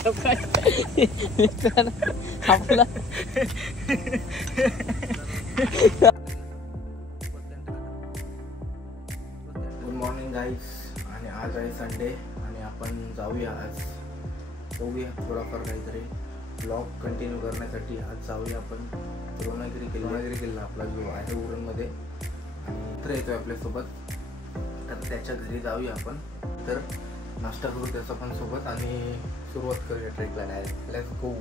आपला good morning guys. आणि आज आहे संडे आणि आपण जाऊया आज बघूया थोडाफार काहीतरी ब्लॉग कंटिन्यू करण्यासाठी. आज जाऊया आपण द्रोणागिरी किल्ला आपला जो आहे उरणमध्ये, आणि मित्र येतोय आपल्यासोबत, तर त्याच्या घरी जाऊया आपण. तर नाश्ता करू त्याचा पण सोबत आणि सुरुवात करूया ट्रेकला डायरेक्ट. Let's go.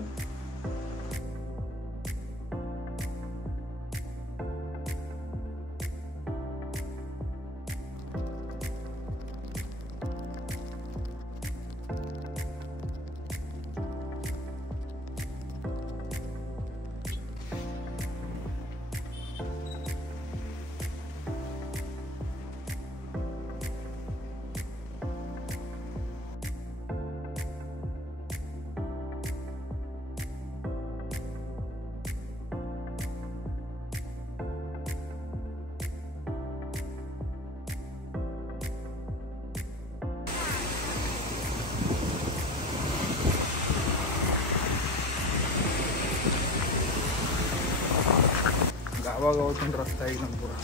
गावागावातून रस्ता एकदम पुरा.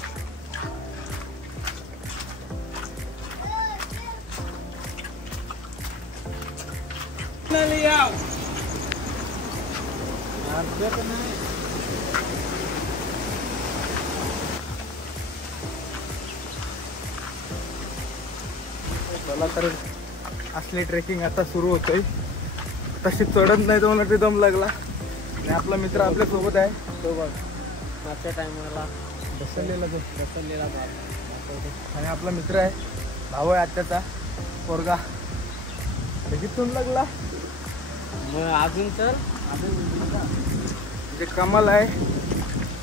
चला तर असली ट्रेकिंग आता सुरू होतोय. तशी चढत नाही तर मला ते दम लागला. आणि आपला मित्र आपल्या सोबत आहे तो बघ मागच्या टायमाला बसलेला भाग. आणि आपला मित्र आहे, भाऊ आहे आत्याचा पोरगा. लगेच लागला मग अजून तर म्हणजे कमाल आहे.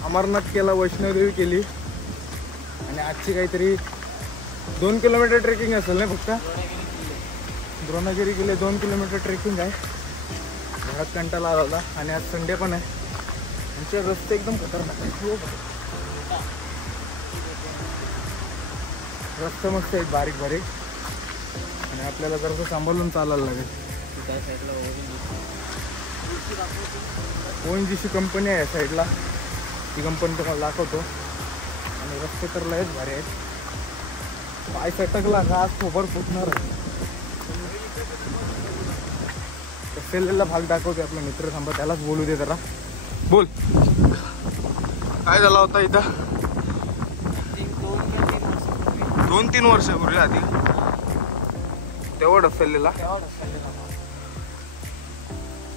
अमरनाथ केला, वैष्णोदेवी केली, आणि आजची काहीतरी 2 किलोमीटर ट्रेकिंग असेल ना फक्त. द्रोणागिरी केले 2 किलोमीटर ट्रेकिंग आहे. घरात कंटाळा आला होता आणि आज संडे पण आहे. आमचे रस्ते एकदम खतरनाक आहे. रस्ते मस्त आहेत, बारीक बारीक, आणि आपल्याला जरासं सांभाळून चालायला लागेल. त्या साईडला ONGC कंपनी आहे या साईडला, ती कंपनी तुम्हाला दाखवतो. आणि रस्ते तर लयच भारी आहेत. पाय सटकला का आज खोबर फुटणार आहे. सेलेला भाग दाखवते आपला मित्र. थांबा त्यालाच बोलू दे जरा. बोल काय झाला होता इथं 2-3 वर्षापूर्वी आधी तेव्हा ढकललेला.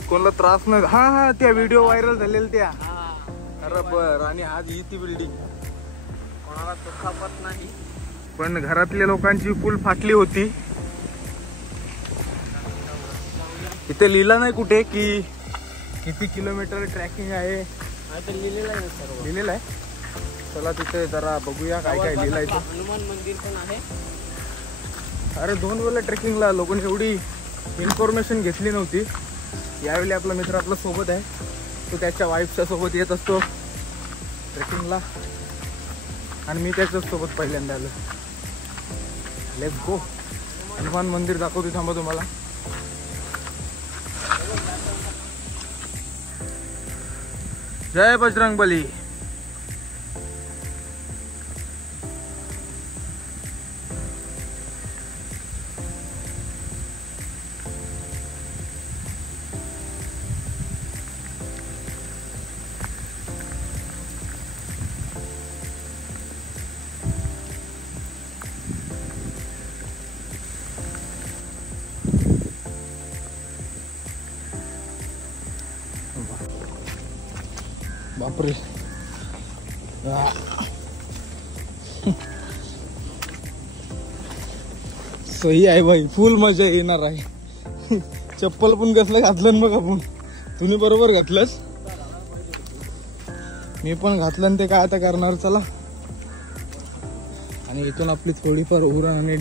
कोणाला त्रास नाही. हा त्या व्हिडिओ व्हायरल झालेल्या त्या. अरे बर. आणि आज ही ती बिल्डिंग कोणाला दुखापत नाही, पण घरातल्या लोकांची पूल फाटली होती. इथे लिहिलं नाही कुठे की किती किलोमीटर ट्रॅकिंग आहे. लिहिलेलं आहे सर्व. लिहिलेलं आहे. चला तिथे जरा बघूया काय काय लिहिलं आहे. हनुमान मंदिर पण आहे. अरे 2 वेळेला ट्रेकिंगला लोकांनी एवढी इन्फॉर्मेशन घेतली नव्हती. यावेळी आपला मित्र आपला सोबत आहे. तो त्याच्या वाईफच्या सोबत येत असतो ट्रेकिंगला, आणि मी त्याच्याच सोबत पहिल्यांदा आलो. Let's go. हनुमान मंदिर दाखवतो थांबा तुम्हाला. जय बजरंगबली. बापरे. सही आहे भाई, फुल मजा येणार आहे. चप्पल पण कसलं घातलं मग आपण. तुम्ही बरोबर घातलंस, मी पण घातलं. आणि ते काय आता करणार. चला. आणि इथून आपली थोडीफार उरण आणि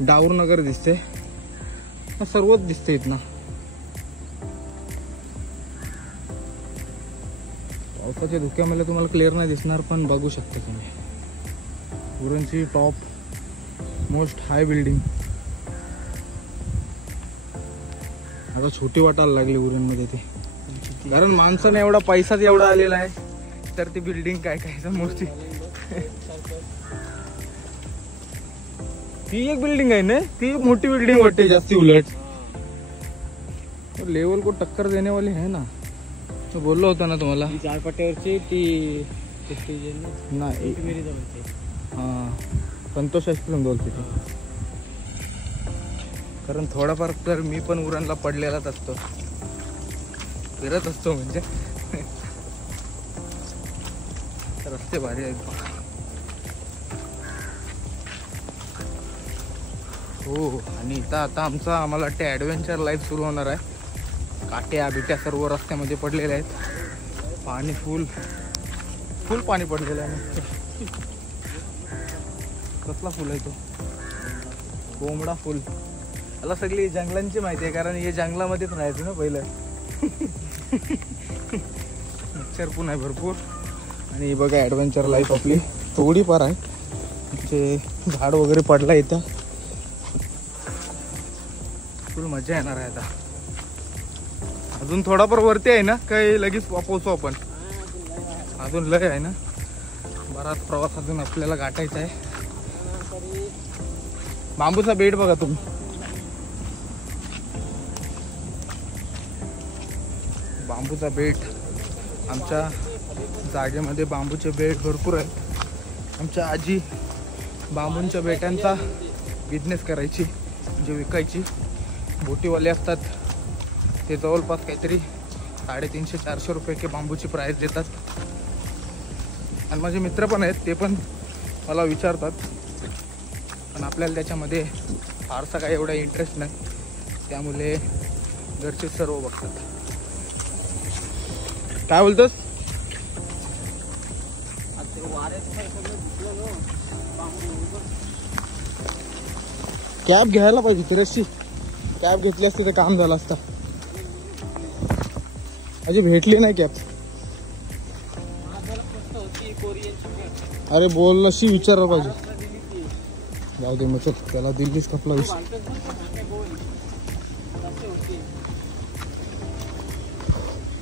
डाऊर नगर दिसते. सर्वच दिसते इथनं. पावसाच्या धुक्यामध्ये तुम्हाला क्लिअर नाही दिसणार, पण बघू शकता तुम्ही उरणची टॉप मोस्ट हाय बिल्डिंग. आता छोटी वाटायला लागली उरणमध्ये ते, कारण माणसाने एवढा पैसाच एवढा आलेला आहे तर ती बिल्डिंग काय काय समोरची ती एक बिल्डिंग आहे ना, ती मोठी बिल्डिंग वाटते जास्ती उलट. लेवल को टक्कर देने वाली है ना, तो बोललो होता ना तुम्हाला. 4 पट्ट्यावरची ती नाही. हा, संतोष आईस्क्रीम बोलते ती. कारण थोडाफार तर मी पण उरणला पडलेलाच असतो, फिरत असतो म्हणजे. रस्ते भारी आहेत हो. आणि इथं आता आम्हाला वाटते ॲडव्हेंचर लाईफ सुरू होणार आहे. काट्या बिट्या सर्व रस्त्यामध्ये पडलेल्या आहेत. पाणी फुल पाणी पडलेलं आहे. कसला फुल आहे तो? कोंबडा फुल. मला सगळी जंगलांची माहिती आहे, कारण हे जंगलामध्येच राहायचं ना पहिलं. मच्छर पण आहे भरपूर. आणि बघा ॲडव्हेंचर लाईफ आपली थोडीफार आहे. म्हणजे झाड वगैरे पडला इथं, फुल मजा येणार आहे. आता अजून थोडाफार वरती आहे ना, काही लगेच पोहोचू आपण. अजून लय आहे ना, बराच प्रवास अजून आपल्याला गाठायचा आहे. बांबूचा बेट बघा तुम्ही. बांबूचा बेट. आमच्या जागेमध्ये बांबूचे बेट भरपूर आहेत. आमच्या आजी बांबूंच्या बेटांचा बिझनेस करायची, म्हणजे विकायची. बोटीवाले असतात ते जवळपास काहीतरी 350-400 रुपये के बांबूची प्राईस देतात. आणि माझे मित्र पण आहेत, ते पण मला विचारतात, पण आपल्याला त्याच्यामध्ये फारसा काही एवढा इंटरेस्ट नाही, त्यामुळे घरचे सर्व बघतात. काय बोलतोस? कॅब घ्यायला पाहिजे ती रशी. कॅब घेतली असती तर काम झालं असतं. अजी भेटली नाही कॅब. अरे बोल अशी विचारलं पाहिजे. जाऊ दे मग चल, त्याला दिल्लीच खपला विषय.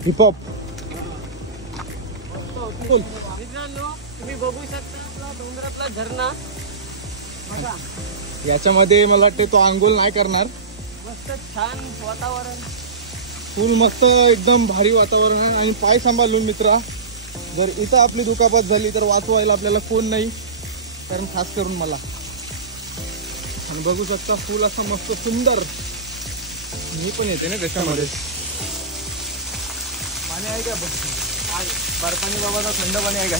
हिपहॉप तुम्ही बघू शकता डोंगरातला झरणा. याच्यामध्ये मला वाटते तो आंघोळ नाही करणार. मस्त छान वातावरण, फुल मस्त एकदम भारी वातावरण आहे. आणि पाय सांभाळून मित्रा, जर इथं आपली दुखापत झाली तर वाचवायला आपल्याला कोण नाही, कारण खास करून मला. आणि बघू शकता फुल असा मस्त सुंदर. मी पण येते ना त्याच्यामध्ये. पाणी आहे का? बर्फानी बाबाचा थंड पाणी आहे का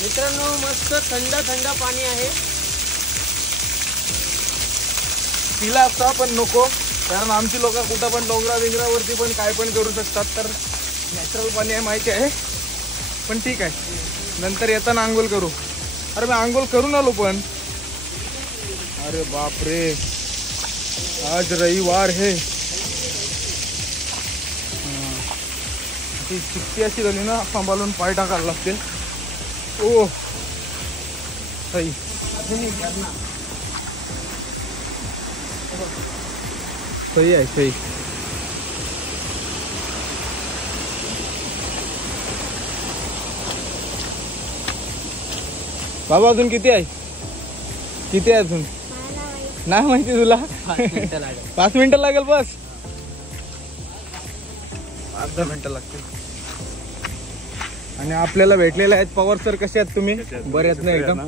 मित्रांनो? मस्त थंड थंड पाणी आहे. पिला असता पण नको, कारण आमची लोक कुठं पण डोंगरावरती पण काय पण करू शकतात. तर नॅचरल पाणी आहे माहिती आहे, पण ठीक आहे, नंतर येताना आंघोळ करू. अरे मी आंघोळ करून आलो पण. अरे बापरे, आज रविवार है. ती चिक्की अशी झाली ना, सांभाळून पाय टाकायला लागते. ओ सही सही आहे, सही. बाबा अजून किती आहे? किती आहे अजून? नाही माहिती तुला? 5 मिनिटं लागेल बस. 10 मिनिटं लागतील. आणि आपल्याला भेटलेले आहेत पवार सर. कसे आहेत तुम्ही? बरेच नाही एकदम.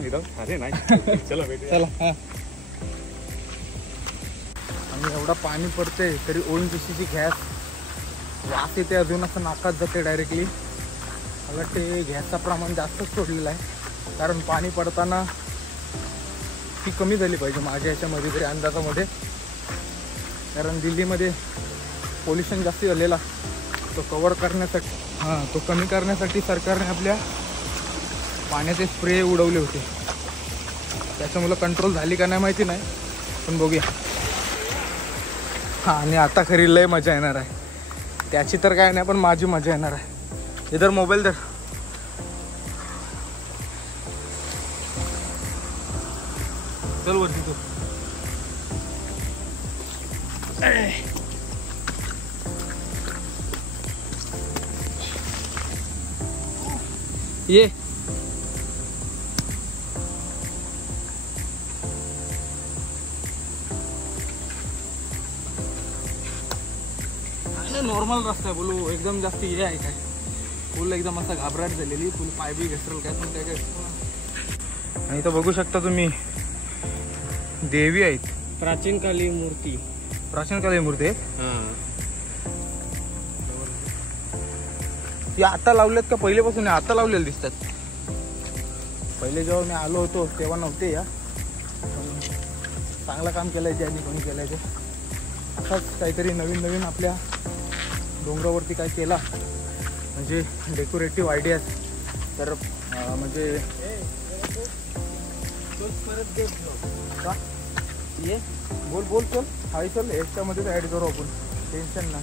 चला. आणि एवढा पाणी पडते तरी ओळींची गॅस वास येते, अजून असं नाकात जाते डायरेक्टली. मला वाटते गॅसचं प्रमाण जास्तच सोडलेलं आहे, कारण पाणी पडताना ती कमी झाली पाहिजे माझ्या ह्याच्यामध्ये तरी अंदाजामध्ये. कारण दिल्लीमध्ये पोल्युशन जास्त झालेला, तो कव्हर करण्यासाठी तो कमी करण्यासाठी सरकारने आपल्या पाण्याचे स्प्रे उडवले होते. त्याच्यामुळे कंट्रोल झाली का नाही माहिती नाही, पण बघूया. आणि आता खरी लय मजा येणार आहे. त्याची तर काय नाही, पण माझी मजा येणार आहे. इधर मोबाईल धर. चल वरती तू. ये नॉर्मल रस्ता आहे बोलू, एकदम जास्त हे आहे काय फुल एकदम असा घाबराट झालेली, फुल पाय बी घसरल काय पण काय काय. आणि इथं बघू शकता तुम्ही देवी आहेत, प्राचीन काली मूर्ती. प्राचीन काली मूर्ती आहेत. ती आता लावल्यात का पहिलेपासून आता लावलेले दिसतात? पहिले जेव्हा मी आलो होतो तेव्हा नव्हते या, पण चांगलं काम केलंय ज्यांनी कोणी केलंय ते. असाच काहीतरी नवीन नवीन आपल्या डोंगरावरती काय केला म्हणजे डेकोरेटिव्ह आयडियाज तर म्हणजे का ये बोल चल हाय चल याच्यामध्येच ॲड करू आपण, टेन्शन ना.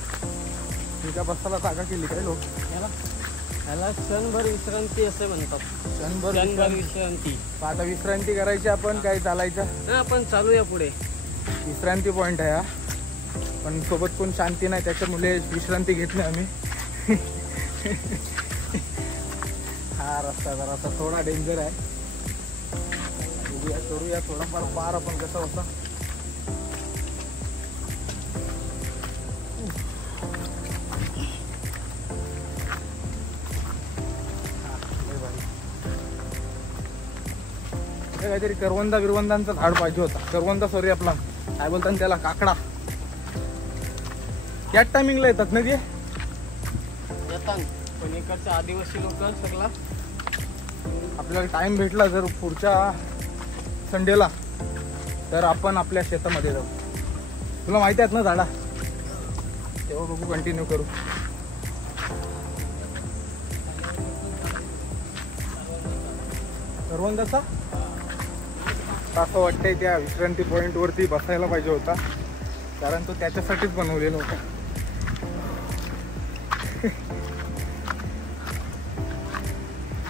मी काय बसायला जागा केली काय लोक याला क्षणभर विश्रांती असे म्हणतात. क्षणभर विश्रांती. आता विश्रांती करायची आपण, काय चालायचं आपण चालूया पुढे. विश्रांती पॉइंट आहे हा, पण सोबत कोण शांती नाही त्याच्यामुळे विश्रांती घेत नाही आम्ही. हा रस्ता जरा आता थोडा डेंजर आहे, करूया थोडाफार पार आपण कसं होता. काहीतरी करवंदांचा झाड पाहिजे होता. करवंदा सॉरी आपला काय बोलतात त्याला, काकडा. याच टायमिंगला येतात ना ते येतात, पण इकडचे आदिवासी लोक सगळा आपल्याला टाइम भेटला जर पुढच्या संडेला तर आपण आपल्या शेतामध्ये जाऊ. तुला माहिती आहेत ना झाडा, तेव्हा बघू कंटिन्यू करू. करवंदाचा असं वाटतंय त्या विश्रांती पॉइंट वरती बसायला पाहिजे होता, कारण तो त्याच्यासाठीच बनवलेला होता.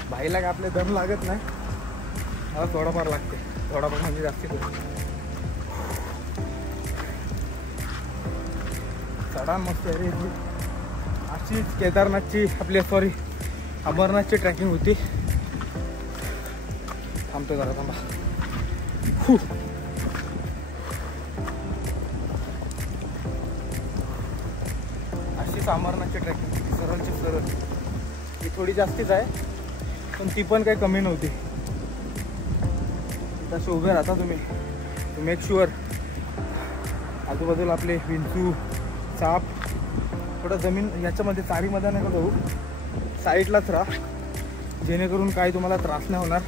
भाईला का आपले दम लागत नाही, मला थोडाफार लागते, थोडाफार म्हणजे जास्ती चढा मस्त आहे रे. अशीच केदारनाथची आपली सॉरी अमरनाथची ट्रॅकिंग होती. थांबतो जरा, थांबा. अशीच अमरनाथची ट्रॅकिंग होती, सरळची सरळ. ही थोडी जास्तीच आहे पण ती पण काही कमी नव्हती. तसे उभे राहता तुम्ही, टू मेक शुअर आजूबाजूला आपले विंचू, साप, थोडं जमीन याच्यामध्ये चारीमध्ये नाही का जाऊ, साईडलाच राहा, जेणेकरून काही तुम्हाला त्रास नाही होणार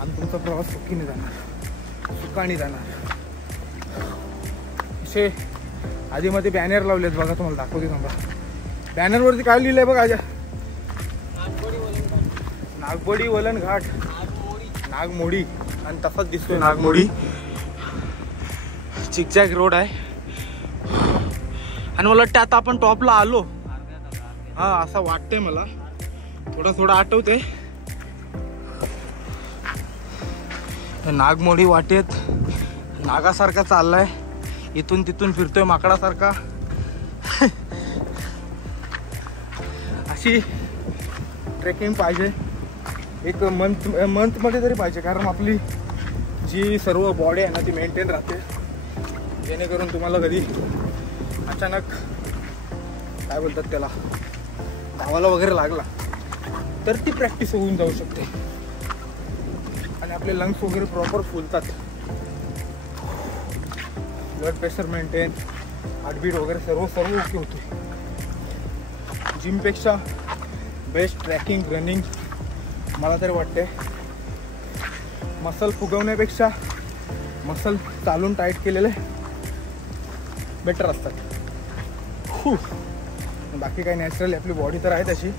आणि तुमचा प्रवास सुखीने जाणार. असे आधीमध्ये बॅनर लावलेत बघा, तुम्हाला दाखवते थांबा. बॅनरवरती काय लिहिलंय बघा, नागबोडी वलन घाट, नागमोडी, आणि तसाच दिसतोय नागमोडी. चिकचॅक रोड आहे आणि मला वाटतं आता आपण टॉपला आलो. हा असं वाटतंय मला, थोडं आठवते. नागमोडी वाटेत नागासारखा चाललाय, इथून तिथून फिरतोय माकडासारखा. अशी ट्रेकिंग पाहिजे एक मंथ मध्ये तरी पाहिजे, कारण आपली जी सर्व बॉडी आहे ना ती मेंटेन राहते, जेणेकरून तुम्हाला कधी अचानक काय बोलतात त्याला धावाला वगैरे लागला तर ती प्रॅक्टिस होऊन जाऊ शकते आणि आपले लंग्स वगैरे प्रॉपर फुलतात. ब्लड प्रेशर मेंटेन, हार्टबीट वगैरे सर्व ओके होते. जिमपेक्षा बेस्ट ट्रॅकिंग रनिंग मला तरी वाटते. मसल फुगवण्यापेक्षा मसल चालून टाईट केलेले बेटर असतात. बाकी काही नॅचरली आपली बॉडी तर आहे तशी.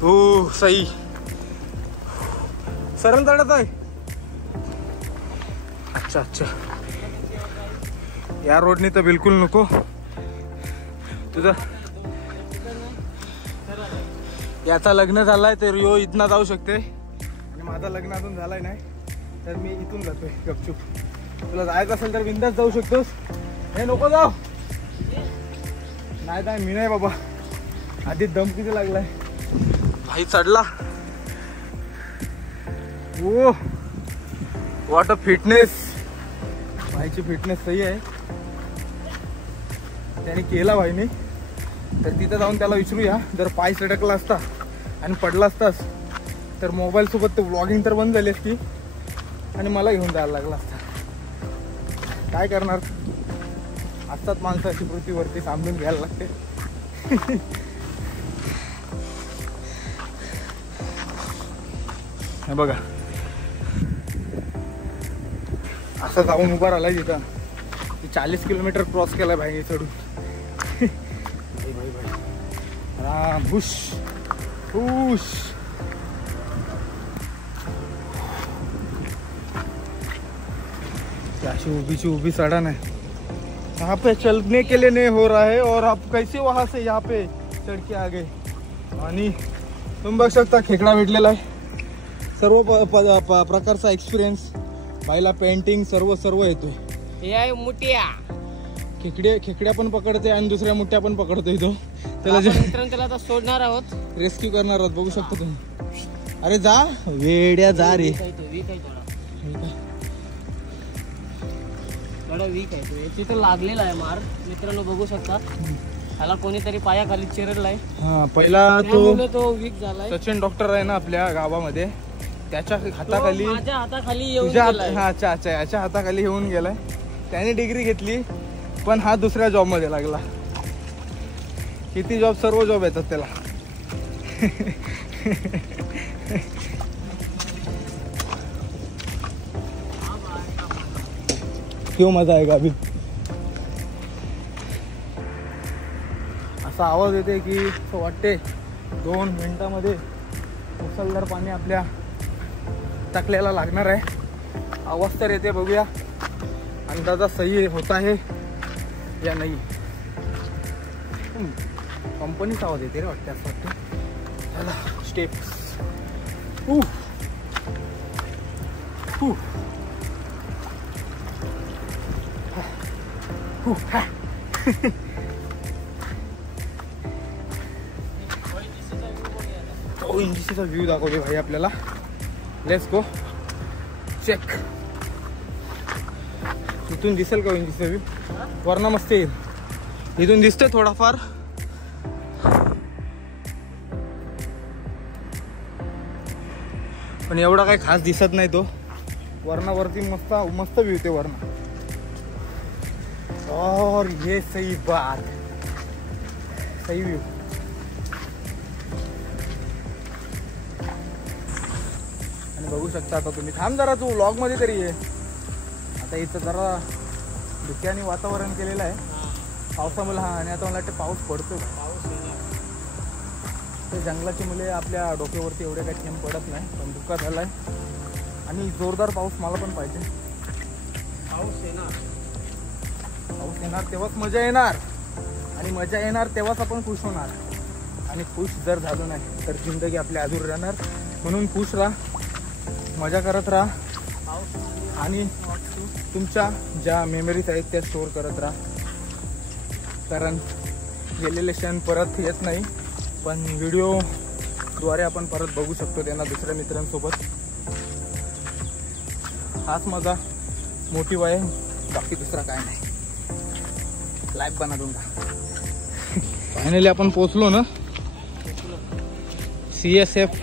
हो सही सरळ चढत आहे. अच्छा या रोडने तर बिलकुल नको. तुझं याचा लग्न झालाय तर यो इथनं जाऊ शकते आणि माझा लग्न अजून झालाय नाही तर मी इथून जातोय गपचूप. तुला जायचं असेल तर बिंदास जाऊ शकतोस. हे नको जाऊ. नाही मी नाही बाबा, आधी दम किती लागलाय भाई चढला. ओ व्हॉट अ फिटनेस. भाईची फिटनेस सही आहे. त्याने केला भाईने. तर तिथं जाऊन त्याला विचारूया जर पाय सडकला असता आणि पडला असतास तर मोबाईल सोबत तर व्लॉगिंग तर बंद झाली असती आणि मला घेऊन जायला लागला असता. काय करणार, असतात माणसाची पृथ्वीवरती, सांभाळून घ्यायला लागते. हे बघा असं जाऊन उभा राहिलाय तिथं. 40 किलोमीटर क्रॉस केलाय भाई चढून. भाई राम हुश हुश. अशी उभीची उभी सड़न है. यहाँ पे चलने के लिए नहीं हो रहा है और आप कैसे वहाँ से यहाँ पे चढ़ के आ गए. आणि तुम्ही बघू शकता खेकडा भेटलेला आहे. सर्व प्रकारचा एक्सपिरियन्स बाईला. पेंटिंग सर्व येतोय. हे आहे मुठ्या. खेकड्या पण पकडते आणि दुसऱ्या मुठ्या पण पकडतोय तो. त्याला त्याला आता सोडणार आहोत, रेस्क्यू करणार आहोत. बघू शकता तुम्ही. अरे जा वेड्या जा रे. थोडा वीक आहे तो. तिथं लागलेला आहे मार मित्रांनो, बघू शकता. त्याला कोणीतरी पायाखाली चिरडलाय. हा पहिला तो वीक झालाय. सचिन डॉक्टर आहे ना आपल्या गावामध्ये, त्याच्या हाताखाली, माझ्या हाताखाली येऊन याच्या हाताखाली येऊन गेलाय. त्याने डिग्री घेतली पण हा दुसऱ्या जॉब मध्ये लागला. किती जॉब, सर्व जॉब येतात त्याला. क्यों मजा आएगा अभी. असा आवाज येते की असं वाटते 2 मिनिटांमध्ये मुसळधार पाणी आपल्या टाकल्याला लागणार आहे. आवाज तर येते, बघूया अंदाजा सही होता है या नाही. कंपनीचा आवाज येते रे वाटते. असं वाटतं. चला स्टेप्स. ONGCचा व्ह्यू दाखवले भाई आपल्याला. Let's go check. इथून दिसेल का ONGCचा व्ह्यू. वरना मस्त येईल. इथून दिसतोय थोडाफार. पण एवढा काही खास दिसत नाही तो. वरती मस्त व्ह्यू ते वरना. और ये सही बात, सही व्यू. आणि बघू शकता आता तुम्ही. थांब जरा तू व्लॉग मध्ये तरी ये. आता इथं जरा धुक्याने वातावरण केलेलं आहे पावसामुळे. हा आणि आता मला वाटतं पाऊस पडतो. ते जंगलाची मुले आपल्या डोक्यावरती एवढे काही थेंब पडत नाही, पण धुका झालाय. आणि जोरदार पाऊस मला पण पाहिजे. पाऊस येणार तेव्हाच मजा येणार. आणि मजा येणार तेव्हाच आपण खुश होणार. आणि खुश जर झालो नाही तर जिंदगी आपली अधूर राहणार. म्हणून खुश राहा, मजा करत राहा. आणि तुमच्या ज्या मेमरीज आहेत त्या स्टोअर करत राहा. कारण गेलेले क्षण परत येत नाही, पण व्हिडिओद्वारे आपण परत बघू शकतो त्यांना दुसऱ्या मित्रांसोबत. हाच माझा मोटिव्ह आहे, बाकी दुसरा काय नाही. लाईफ बना दूंगा. फायनली आपण पोहोचलो ना CSF.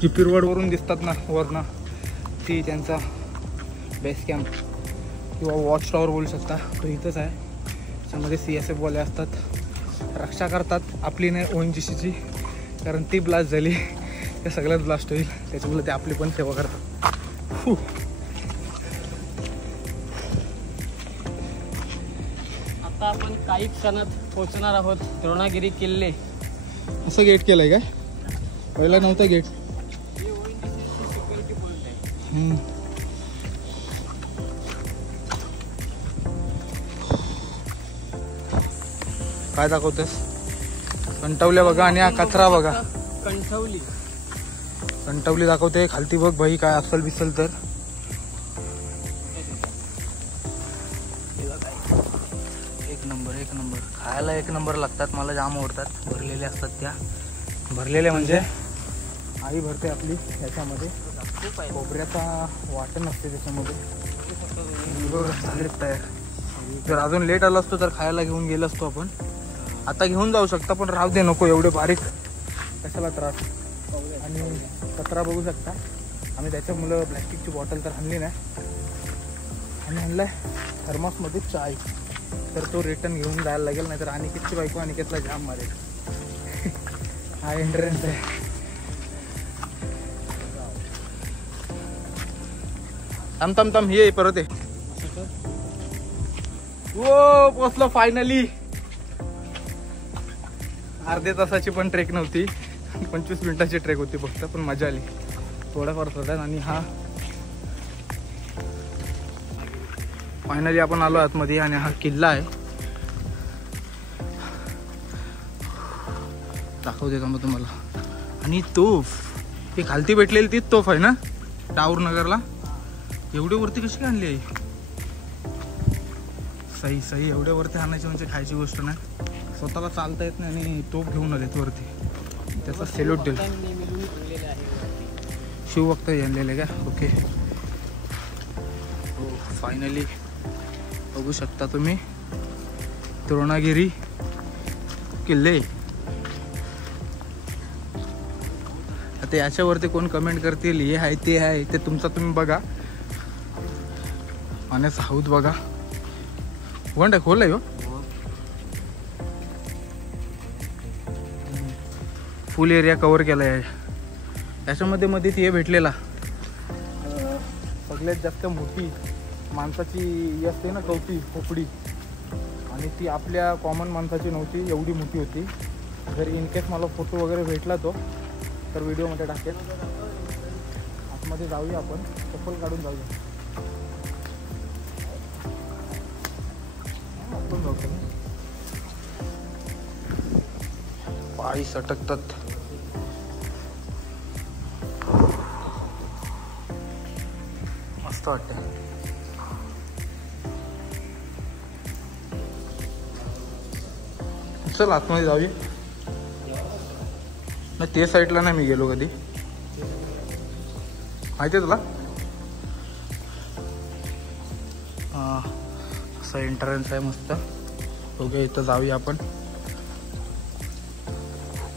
जी पिरवडवरून दिसतात ना वरनं, ती त्यांचा बेस कॅम्प किंवा वॉच टॉवर बोलू शकता, तो इथंच आहे. त्याच्यामध्ये CSF वाले असतात, रक्षा करतात आपली नाही ONGCची. कारण ती ब्लास्ट झाली त्या सगळ्यात ब्लास्ट होईल, त्याच्यामुळे ते आपली पण सेवा करतात. आता आपण काही क्षणात पोहोचणार आहोत द्रोणागिरी किल्ले. असं गेट केलंय काय? पहिला नव्हता गेट. सिक्युरिटी पॉइंट आहे. काय दाखवतेस? कंटवल्या बघा आणि हा कचरा बघा. कंटवली दाखवते. खालती बघ भाई काय असल बिसल तर. एक एक नंबर खायला एक नंबर लागतात. मला जाम आवडतात. भरलेले असतात त्या. भरलेले म्हणजे आई भरते आपली ह्याच्यामध्ये. खूप आहे. खोबऱ्याचा वाटण असते त्याच्यामध्ये. झालेत तयार. जर अजून लेट आलो असतो तर खायला घेऊन गेलो असतो आपण. आता घेऊन जाऊ शकता पण राहू दे, नको एवढे बारीक कशाला त्रास. आणि कचरा बघू शकता. आम्ही त्याच्यामुळं प्लॅस्टिकची बॉटल तर आणली नाही आणि आणलाय थर्मॉसमध्ये चाय. तर तो रिटर्न घेऊन जायला लागेल, नाहीतर अनिकेतची बायको अनिकेतला जाम मारेल. हा एंट्रन्स आहे. थांब ये परत आहे. ओ पोचलो फायनली. अर्ध्या तासाची पण ट्रेक नव्हती, 25 मिनिटाची ट्रेक होती फक्त, पण मजा आली. थोडाफार होता. आणि हा फायनली आपण आलो आतमध्ये. आणि हा किल्ला आहे. दाखवते का मग तुम्हाला. आणि तोफ ही खालती भेटलेली तीच तोफ आहे ना टाऊर नगरला. एवढे वरती कशी काय आणली आहे. सही एवढ्या वरती आणायची म्हणजे खायची गोष्ट नाही. स्वतःला चालता येत नाही आणि तोफ घेऊन आलेत वरती. त्याचा सेल्यूट दिल. शिवभक्त आणलेले का. ओके. हो फायनली बघू शकता तुम्ही द्रोणागिरी किल्ले. आता याच्यावरती कोण कमेंट करतील हे आहे ते आहे ते तुमचा तुम्ही बघा. पाण्याचा हौद बघा. वंड आहे, खोल आहे हो. फुल एरिया कव्हर केला आहे. याच्यामध्ये मध्ये हे भेटलेला सगळ्यात जास्त मोठी माणसाची ही असते ना कवटी खोपडी, आणि ती आपल्या कॉमन माणसाची नव्हती, एवढी मोठी होती. जर इन केस मला फोटो वगैरे भेटला तो तर व्हिडिओमध्ये टाकेल. आतमध्ये जाऊया आपण, चप्पल काढून जाऊया. पायी सटकतात. मस्त वाटतं. चल आतमध्ये जाऊया. नाही ते साईडला नाही मी गेलो कधी. माहिती आहे तुला. असं एंट्रन्स आहे मस्त. ओके इथं जाऊया आपण.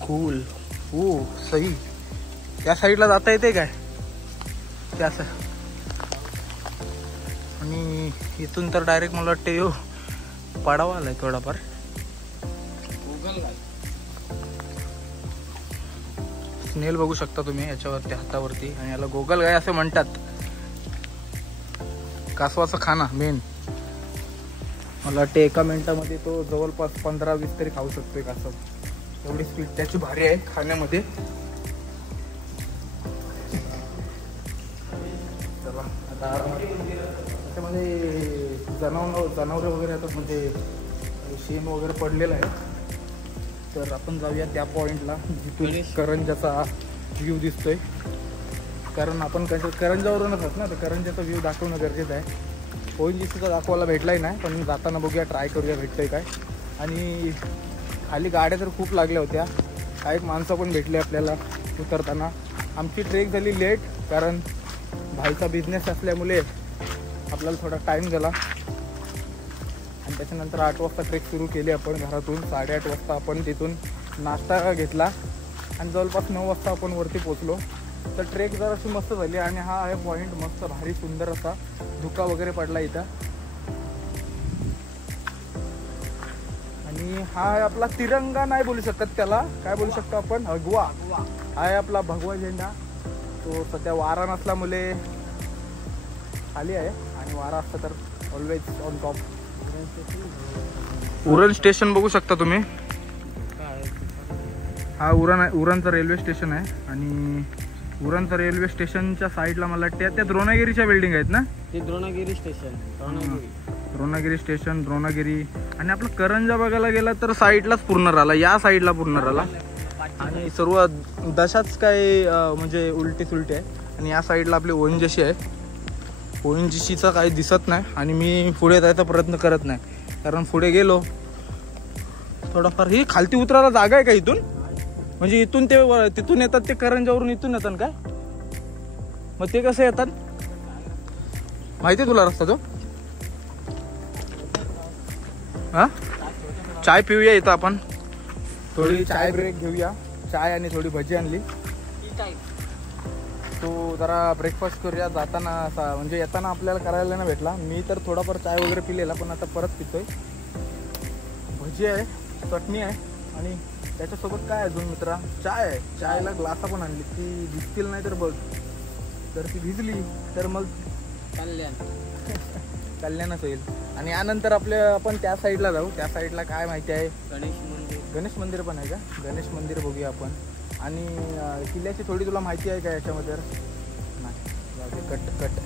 कूल. हो सही. त्या साईडला जाता येते काय त्या आणि इथून तर डायरेक्ट मला वाटते येऊ पाडावा आलाय थोडाफार. स्नेल बघू शकता तुम्ही याच्यावरती हातावरती. आणि याला गोगल गाय असे म्हणतात. कासवाचा खाना मेन. मला वाटते एका मिनिटामध्ये तो जवळपास 15-20 तरी खाऊ शकतोय कासव. एवढी स्पीड त्याची भारी आहे खाण्यामध्ये. चला आता त्याच्यामध्ये जनावरे वगैरे आता म्हणजे शेण वगैरे पडलेलं आहे. तर आपण जाऊया त्या पॉइंटला जिथून करंजाचा व्ह्यू दिसतोय. कारण आपण करंजावरूनच आहोत ना, तर करंजाचा व्ह्यू दाखवणं गरजेचं आहे. ओएनजीसीचा दाखवायला भेटलाही नाही, पण जाताना बघूया, ट्राय करूया भेटतंय काय. आणि खाली गाड्या तर खूप लागल्या होत्या. काही माणसं पण भेटली आपल्याला उतरताना. आमची ट्रेक झाली लेट, कारण भाईचा बिझनेस असल्यामुळे आपल्याला थोडा टाईम झाला. आणि त्याच्यानंतर 8 वाजता ट्रेक सुरू केली आपण घरातून. 8:30 वाजता आपण तिथून नाश्ता घेतला आणि जवळपास 9 वाजता आपण वरती पोचलो. तर ट्रेक जराशी मस्त झाली. आणि हा आहे पॉईंट मस्त भारी सुंदर असा. धुका वगैरे पडला इथं. आणि हा आहे आपला तिरंगा नाही बोलू शकत त्याला, काय बोलू शकतो आपण, भगवा. हा आहे आपला भगवा झेंडा. तो सध्या वारा नसल्यामुळे खाली आहे, आणि वारा असता तर always on top. Uran station बघू शकता तुम्ही. हा उरणचा रेल्वे स्टेशन आहे. आणि उरणचा रेल्वे स्टेशनच्या साईडला मला वाटतं त्या द्रोणागिरीच्या बिल्डिंग आहेत ना. ते द्रोणागिरी स्टेशन. द्रोणागिरी स्टेशन, द्रोणागिरी. आणि आपला करंजा बघायला गेला तर साईडलाच पूर्ण राहिला, या साईडला पूर्ण राहिला. आणि सर्व दशाच काय म्हणजे उलटी सुलटी आहे. आणि या साईडला आपली ओएनजीसी आहे. ओएनजीसीचा काही दिसत नाही. आणि मी पुढे जायचा प्रयत्न करत नाही, कारण पुढे गेलो थोडाफार. ही खालती उतरायला जागा आहे का इथून? म्हणजे इथून ते तिथून येतात ते करंजावरून इथून येतात काय? मग ते कसं येतात माहिती आहे तुला रस्ता तो? हा चाय पिऊया इथं आपण. थोडी चाय ब्रेक घेऊया. चाय आणि थोडी भजी आणली. तो जरा ब्रेकफास्ट करूया जाताना असा. म्हणजे येताना आपल्याला करायला नाही भेटला. मी तर थोडाफार चाय वगैरे पिलेला पण आता परत पितोय. भजी आहे, चटणी आहे आणि त्याच्यासोबत काय अजून मित्रा? चाय आहे. चायला ग्लासा पण आणली. ती भिजतील नाही तर बघ. तर ती भिजली तर मग कल्याणच होईल. आणि यानंतर आपण त्या साईडला जाऊ. त्या साईडला काय माहिती आहे? गणेश मंदिर पण आहे का? गणेश मंदिर बघूया आपण. आणि किल्ल्याची थोडी तुला माहिती आहे का याच्यामध्ये? नाही, कट.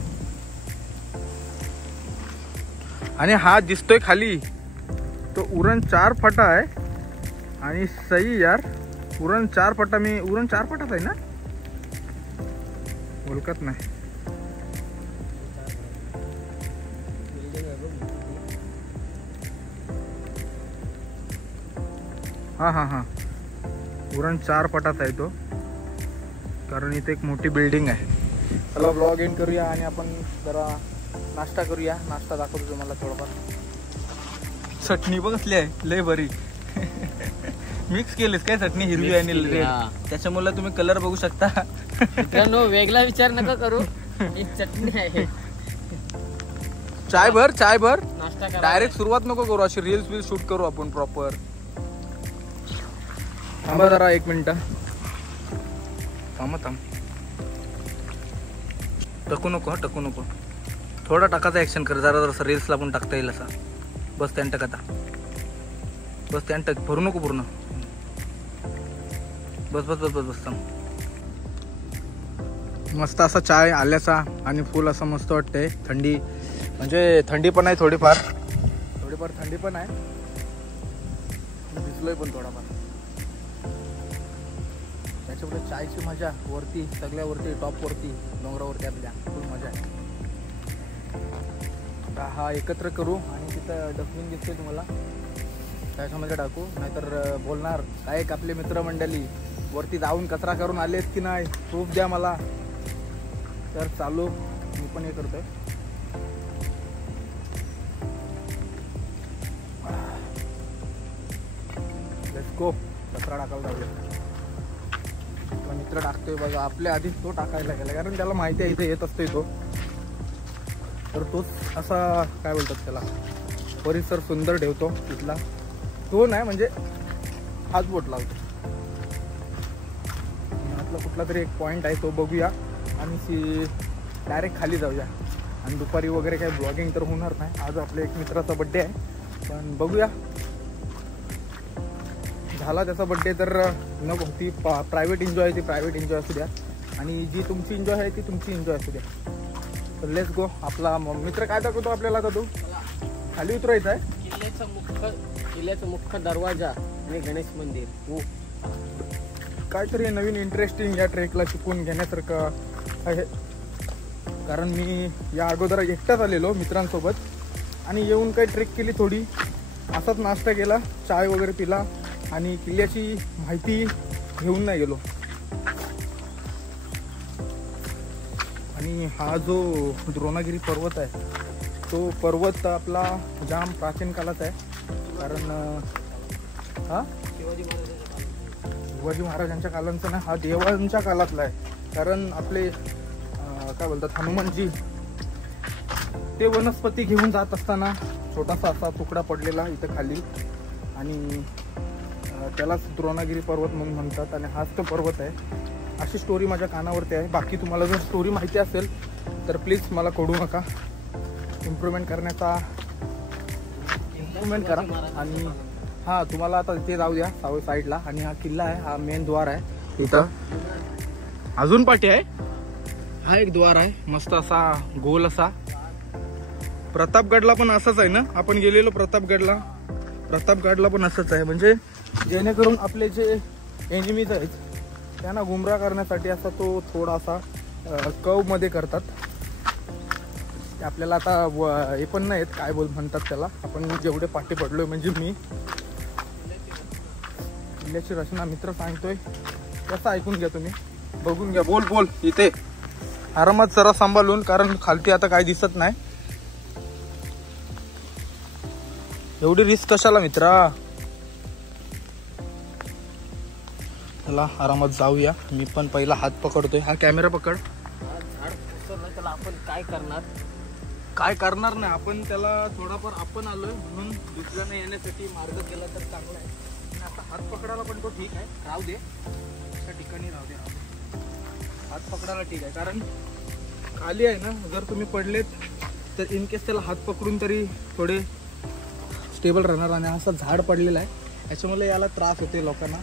आणि हा दिसतोय खाली तो उरण 4 फटा आहे. आणि सही यार, उरण 4 फटा. मी उरण 4 फटाच आहे ना? ओळखत नाही. हा उरण 4 फटात आहे तो. कारण इथे एक मोठी बिल्डिंग आहे. चला ब्लॉग एंड करूया आणि आपण जरा नाश्ता करूया. नाश्ता दाखवतो तुम्हाला थोडंफार. चटणी बघसली आहे लय बरी. मिक्स केलीस काय चटणी? हिरवी आणि रेड. त्याच्यामुळे तुम्ही कलर बघू शकता. मित्रांनो वेगळा विचार नका करू. ही चटणी आहे. चाय भर नाश्ता करा. डायरेक्ट सुरुवात नको करू. अशी रील्स शूट करू आपण प्रॉपर. थांबा जरा 1 मिनिट. थांब. टकू नको. थोडा टाकाचा ऍक्शन कर. जरा रील्सला पण टाकता येईल असा. बस त्यान टक आता. बस त्यान टक. भरू नको पूर्ण. बस. मस्त असा चाय आल्याचा आणि फुल असं मस्त वाटतंय. थंडी म्हणजे थंडी पण आहे थोडीफार थंडी पण आहे. भिजलोय पण थोडाफार. त्याच्यापुढे चायची मजा वरती, सगळ्यावरती, टॉपवरती, डोंगरावरती आपल्या फुल मजा आहे. हा एकत्र करू आणि तिथं डस्टबिन दिसते तुम्हाला, त्याच्यामध्ये टाकू. नाहीतर बोलणार काय एक आपले मित्रमंडळी वरती जाऊन कचरा करून आलेत की नाही, प्रूफ द्या मला. तर चालू मी पण हे करतोय. Let's go. कचरा टाकायला जाऊया. मित्र टाकतोय बघा. आपल्या आधी तो टाकायला गेला कारण त्याला माहिती आहे इथे येत असतोय तो. तर तोच असा काय बोलतात त्याला परिसर सुंदर ठेवतो तिथला. तो नाही म्हणजे हाच बोट लावतो. आपला कुठला तरी एक पॉईंट आहे तो बघूया आणि डायरेक्ट खाली जाऊया. आणि दुपारी वगैरे काही ब्लॉगिंग तर होणार नाही. आज आपल्या एक मित्राचा बड्डे आहे पण बघूया. झाला त्याचा बड्डे तर नको. ती प्रायव्हेट एन्जॉय आहे, ती प्रायव्हेट एन्जॉय असू द्या. आणि जी तुमची एन्जॉय आहे ती तुमची एन्जॉय असू द्या. तर लेट्स गो. आपला मित्र काय दाखवतो आपल्याला? आता तो खाली उतरायचा आहे. किल्ल्याचा मुख्य दरवाजा आणि गणेश मंदिर. हो, काहीतरी नवीन इंटरेस्टिंग या ट्रेकला शिकून घेण्यासारखं आहे. कारण मी या अगोदर एकटाच आलेलो मित्रांसोबत आणि येऊन काही ट्रेक केली थोडी. असाच नाश्ता केला, चाय वगैरे पिला आणि किल्ल्याची माहिती घेऊन नाही गेलो. आणि हा जो द्रोणागिरी पर्वत आहे तो पर्वत आपला जाम प्राचीन काळात आहे. कारण हा शिवाजी महाराजांच्या काळांचा नाही, हा देवांच्या काळातला आहे. कारण आपले काय बोलतात हनुमानजी ते वनस्पती घेऊन जात असताना छोटासा असा तुकडा पडलेला इथं खाली आणि त्यालाच द्रोणागिरी पर्वत म्हणून म्हणतात. आणि हाच तो पर्वत आहे. अशी स्टोरी माझ्या कानावरती आहे. बाकी तुम्हाला जर स्टोरी माहिती असेल तर प्लीज मला कळू नका. इम्प्रूव्हमेंट करा. आणि हां तुम्हाला आता इथे जाऊ द्या सावळ साईडला. आणि हा किल्ला आहे, हा मेन द्वार आहे. इथं अजून पाठी आहे. हा एक द्वार आहे मस्त असा गोल असा. प्रतापगडला पण असंच आहे ना? आपण गेलेलो प्रतापगडला पण असंच आहे. म्हणजे जेणेकरून आपले जे एनिमीज आहेत त्यांना गुमराह करण्यासाठी असा तो थोडासा कव मध्ये करतात. ते आपल्याला आता हे पण नाहीत काय म्हणतात त्याला. आपण जेवढे पाठी पडलोय म्हणजे मी किल्ल्याची रचना मित्र सांगतोय कसं ऐकून घ्या तुम्ही, बघून घ्या. बोल बोल इथे आरामात जरा सांभाळून, कारण खालती आता काय दिसत नाही. एवढी रिस्क कशाला मित्रा. चला आरामात जाऊया. मी पण पहिला हात पकडतोय. हा कॅमेरा पकड. झाड घसरलं त्याला आपण काय करणार. काय करणार नाही आपण त्याला, थोडाफार आपण आलोय म्हणून दुसऱ्याने येण्यासाठी मार्ग केला तर चांगला आहे. आणि आता हात पकडायला पण तो ठीक आहे, राहू दे त्या ठिकाणी राहू दे. हात पकडायला ठीक आहे, कारण खाली आहे ना, जर तुम्ही पडलेत तर इन केस त्याला हात पकडून तरी थोडे स्टेबल राहणार. आणि असं झाड पडलेलं आहे याच्यामुळे याला त्रास होते लोकांना.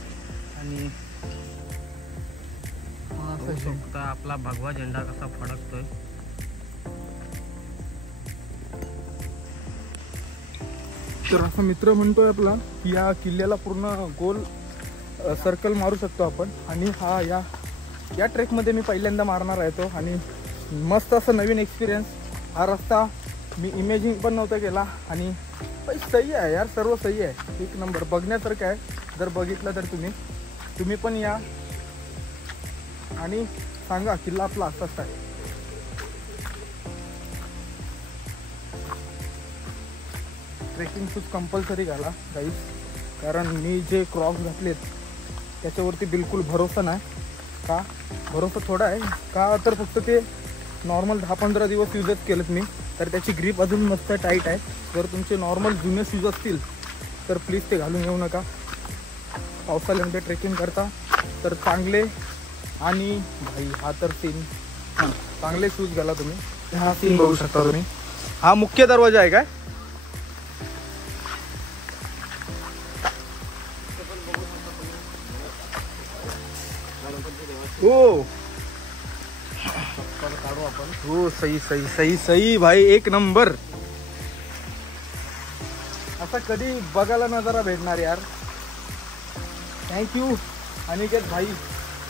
आणि बघू शकता आपला भगवा झेंडा कसा फडकतोय. तर असं मित्र म्हणतोय आपला की या किल्ल्याला पूर्ण गोल सर्कल मारू शकतो आपण. आणि हा या ट्रेकमध्ये मी पहिल्यांदा मारणार आहे तो. आणि मस्त असं नवीन एक्सपिरियन्स. हा रस्ता मी इमेजिंग पण नव्हता केला. आणि सही आहे यार, सर्व सही आहे, एक नंबर, बघण्यासारखं आहे. जर बघितलं तर तुम्ही पण या आणि सांगा किल्ला आपला असाच आहे. ट्रेकिंग शूज कंपल्सरी घाला गाईस, कारण मी जे क्रॉक्स घातलेत त्याच्यावरती बिलकुल भरोसा नाही. का भरोसा थोडा आहे का, तर फक्त ते नॉर्मल 10-15 दिवस यूजच केलेत मी, तर त्याची ग्रीप अजून मस्त टाईट आहे. जर तुमचे नॉर्मल जुने शूज असतील तर प्लीज ते घालून येऊ नका. पावसाळ्यामध्ये ट्रेकिंग करता तर चांगले, आणि भाई हा तर सीन, चांगले शूज घाला तुम्ही. हा सीन बघू शकता तुम्ही. हा मुख्य दरवाजा आहे काय. हो काढू आपण. हो सही सही सही सही भाई, एक नंबर. असा कधी बघायला नजारा भेटणार यार. थँक्यू अनिकेत भाई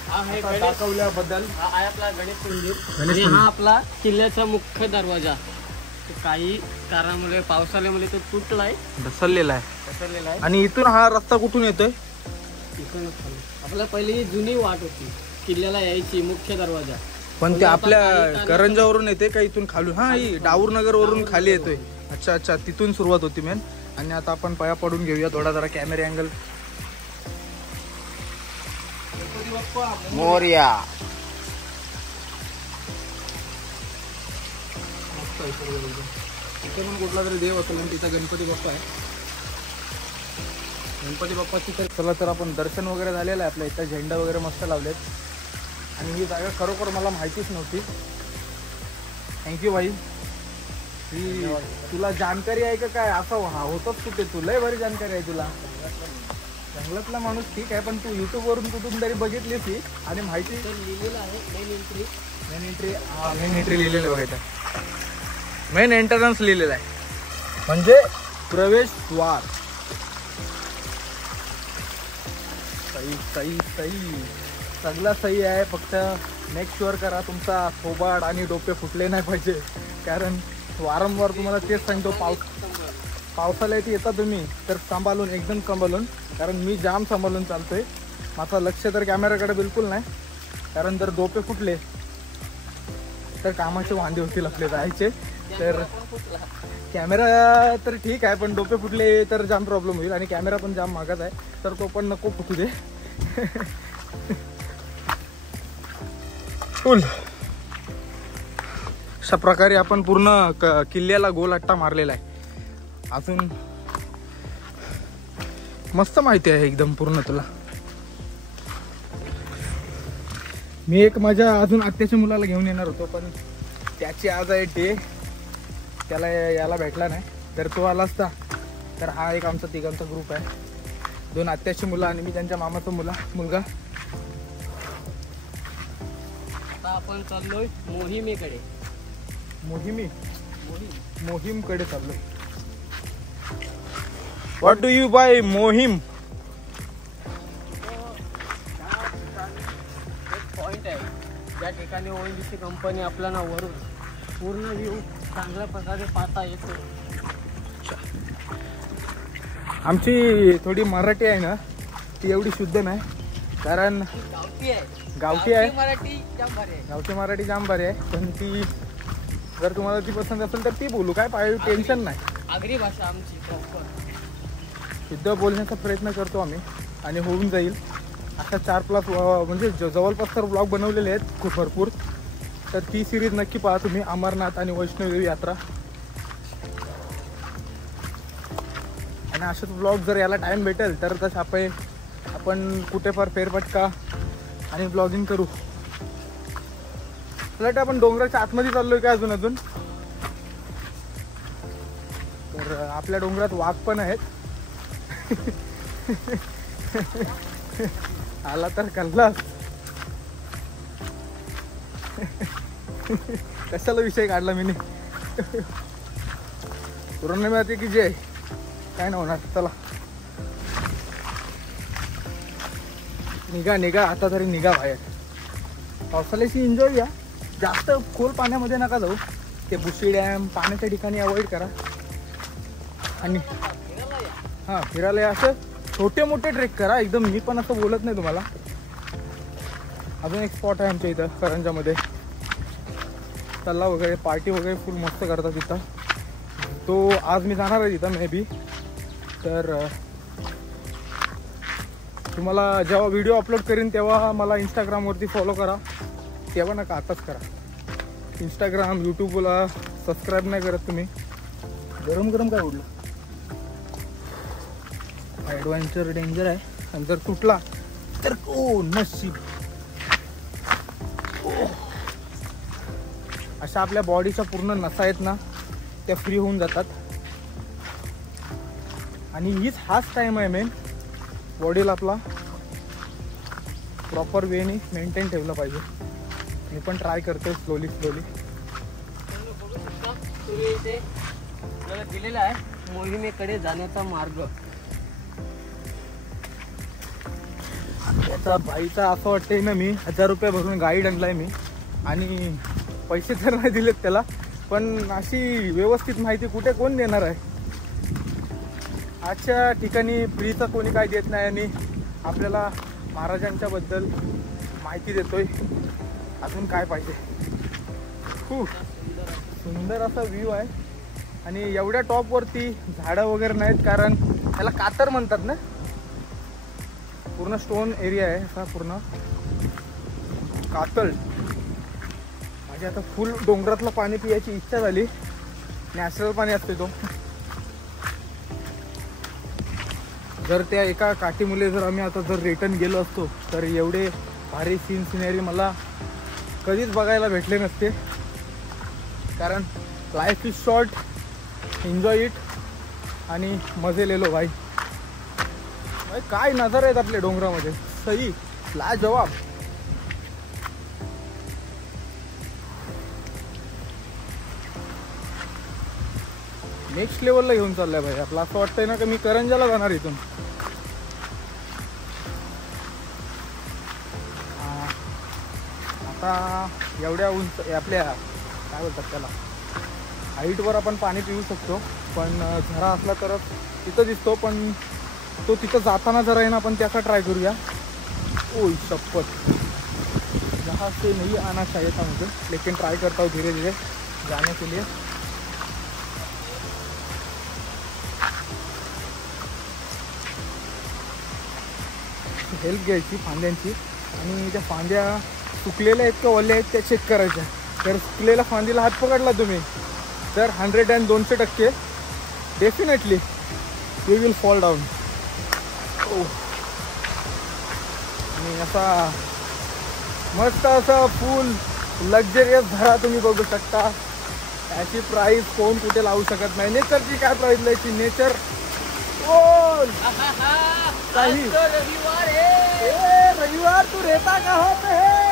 हा आहे गणेश, दाखवल्याबद्दल. हा आहे आपला गणेश मंदिर. आणि हा आपला किल्ल्याचा मुख्य दरवाजा. तो काही कारणामुळे पावसाळ्यामुळे तो तुटलाय, ढसरलेला आहे. घसरलेला आहे. आणि इथून हा रस्ता कुठून येतोय. इकडूनच खाली. आपला पहिली ही जुनी वाट होती किल्ल्याला यायची, मुख्य दरवाजा. पण ते आपल्या करंजावरून येते का इथून खालून. हा ही डाऊर नगर वरून खाली येतोय. अच्छा अच्छा, तिथून सुरुवात होती मेन. आणि आता आपण पाया पडून घेऊया थोडा जरा कॅमेरा अँगल. मोरया. इथे पण कुठला तरी देव असेल आणि तिथं गणपती बाप्पा आहे. गणपती बाप्पाची तर चला, तर आपण दर्शन वगैरे झालेलं आहे आपल्या इथं. झेंडा वगैरे मस्त लावलेत. आणि ही जागा खरोखर मला माहितीच नव्हती. थँक्यू भाई. ही तुला जानकारी आहे का काय. असं होतच कुठे, तुलाही भारी जानकारी आहे तुला. जंगलातला माणूस ठीक आहे, पण तू युट्यूब वरून कुठून तरी बघितलीस ही आणि माहिती. लिहिलेलं आहे मेन एंट्री. मेन एंट्री लिहिलेलं आहे बघा. मेन एंट्रन्स लिहिलेलं आहे, म्हणजे प्रवेशद्वार. सही सही सही, सगळा सही आहे. फक्त मेक शुअर करा तुमचा थोबाड आणि डोके फुटले नाही पाहिजे. कारण वारंवार तुम्हाला तेच सांगतो, पावसाळ्यात येता तुम्ही तर सांभाळून, एकदम सांभाळून. कारण मी जाम सांभाळून चालतोय. माझं लक्ष तर कॅमेराकडे बिलकुल नाही. कारण जर डोके फुटले तर कामाचे वांदे होतील आपले जायचे. तर कॅमेरा तर ठीक आहे, पण डोके फुटले तर जाम प्रॉब्लेम होईल. आणि कॅमेरा पण जाम महागात आहे, तर तो पण नको फुटू दे. फुल अशा प्रकारे आपण पूर्ण किल्ल्याला गोल अट्टा मारलेला आहे. अजून मस्त माहिती आहे एकदम पूर्ण तुला. मी एक माझ्या अजून आत्याच्या मुलाला घेऊन येणार होतो, पण त्याची आज आहे डे, त्याला याला भेटला नाही. तर तो आला असता तर हा एक आमचा तिघांचा ग्रुप आहे. 2 आत्याची मुलं आणि मी त्यांच्या मामाचा मुलगा. आता आपण चाललोय मोहिमेकडे. मोहीमकडे चाललोय. व्हॉट डू यू बाय मोहीम. पॉइंट आहे ज्या ठिकाणी ONGC कंपनी आपल्याला वरून पूर्ण व्ह्यू चांगल्या प्रकारे पाहता येतो. आमची थोडी मराठी आहे ना, ती एवढी शुद्ध नाही, कारण गावठी आहे. गावठी आहे, मराठी जाम भारी आहे. गावठी मराठी जाम बरी आहे. पण ती जर तुम्हाला ती पसंत असेल तर ती बोलू, काय पाहिजे, टेन्शन नाही. आगरी भाषा आमची प्रॉपर. शुद्ध बोलण्याचा प्रयत्न करतो आम्ही आणि होऊन जाईल. अशा 4+ म्हणजे जवळपास तर ब्लॉग बनवलेले आहेत खूप भरपूर. तर ती सिरीज नक्की पहा तुम्ही, अमरनाथ आणि वैष्णोदेवी यात्रा. आणि असेच ब्लॉग जर याला टाईम भेटेल तर तसं आपण कुठे फार फेरफटका आणि ब्लॉगिंग करू. फ्लॅट आपण डोंगराच्या आतमध्ये चाललोय का अजून. तर आपल्या डोंगरात वाघ पण आहेत. आला तर कल्लास. कशाला विषय काढला मी. पौर्णिमेची की जय, काय नाही होणार. चला निघा आता तरी निघा बाहेर. पावसाळ्याची एन्जॉय घ्या, जास्त खोल पाण्यामध्ये नका जाऊ. ते बुशी डॅम पाण्याच्या ठिकाणी अवॉइड करा. आणि हां फिरायला असं छोटे मोठे ट्रेक करा एकदम. मी पण असं बोलत नाही तुम्हाला. अजून एक स्पॉट आहे आमच्या इथं करंजामध्ये, तलाव वगैरे, पार्टी वगैरे फुल मस्त करतात तिथं. तो आज मी जाणार आहे तिथं मे बी. तर तुम्हाला जेव्हा व्हिडिओ अपलोड करीन तेव्हा मला इंस्टाग्रामवरती फॉलो करा. तेव्हा नका, आताच करा. इंस्टाग्राम यूट्यूबला सबस्क्राईब नाही करत तुम्ही. गरम काय उडलं. ॲडव्हेंचर डेंजर आहे, आणि जर तुटला तर ओ नशीब. अशा आपल्या बॉडीच्या पूर्ण नसा आहेत ना, त्या फ्री होऊन जातात. आणि हाच टाईम आहे मेन, बॉडीला आपला प्रॉपर वेने मेंटेन ठेवलं पाहिजे. मी पण ट्राय करतोय स्लोली. इथे आपल्याला दिलेला आहे मोहिमेकडे जाण्याचा मार्ग. त्याचा बाईचा असं वाटतंय ना, मी 1000 रुपये भरून गाईड आणलाय मी. आणि पैसे तर नाही दिलेत त्याला, पण अशी व्यवस्थित माहिती कुठे कोण देणार आहे. आजच्या ठिकाणी फ्रीचं कोणी काय देत नाही, आणि आपल्याला महाराजांच्या बद्दल माहिती देतोय. अजून काय पाहिजे. खूप सुंदर असा व्ह्यू आहे. आणि एवढ्या टॉपवरती झाडं वगैरे नाहीत, कारण त्याला कातर म्हणतात ना. पूर्ण स्टोन एरिया आहे असा, पूर्ण कातळ. माझी आता फुल डोंगरातलं पाणी पियाची इच्छा झाली. नॅचरल पाणी असते तो. जर त्या एका काठीमुळे जर आम्ही आता जर रिटर्न गेलो असतो तर एवढे भारी सिनरी मला कधीच बघायला भेटले नसते. कारण life is short, enjoy it आणि मजे ले लो भाई. काय नजर आहेत आपल्या डोंगरामध्ये, सही लाजवाब. नेक्स्ट लेवलला घेऊन चाललाय भाई आपला. असं वाटतंय ना की मी करंजाला जाणार इथून. आता एवढ्या उंच आपल्या काय बोलतात त्याला हाईटवर आपण पाणी पिऊ शकतो, पण झरा असला तरच तिथं दिसतो. पण तो तिथं जाताना जरा आहे ना, आपण त्याचा ट्राय करूया. ओय शपथ, जहाज से नहीं आना चाहिए था मुझे, लेकिन ट्राई करता हूँ धीरे धीरे जाने के लिए. हेल्प घ्यायची फांद्यांची, आणि त्या फांद्या सुकलेल्या आहेत का ओल्या आहेत त्या चेक करायच्या. तर सुकलेल्या फांदीला हात पकडला तुम्ही तर 100 and 200% definitely you will fall down. आणि असा मस्त असा फुल लक्झरियस झरा तुम्ही बघू शकता. याची प्राईस कोण कुठे लावू शकत नाही. नेचरची काय प्राईस लायची, नेचर काही. रविवार तू रहता कहाँ पे है.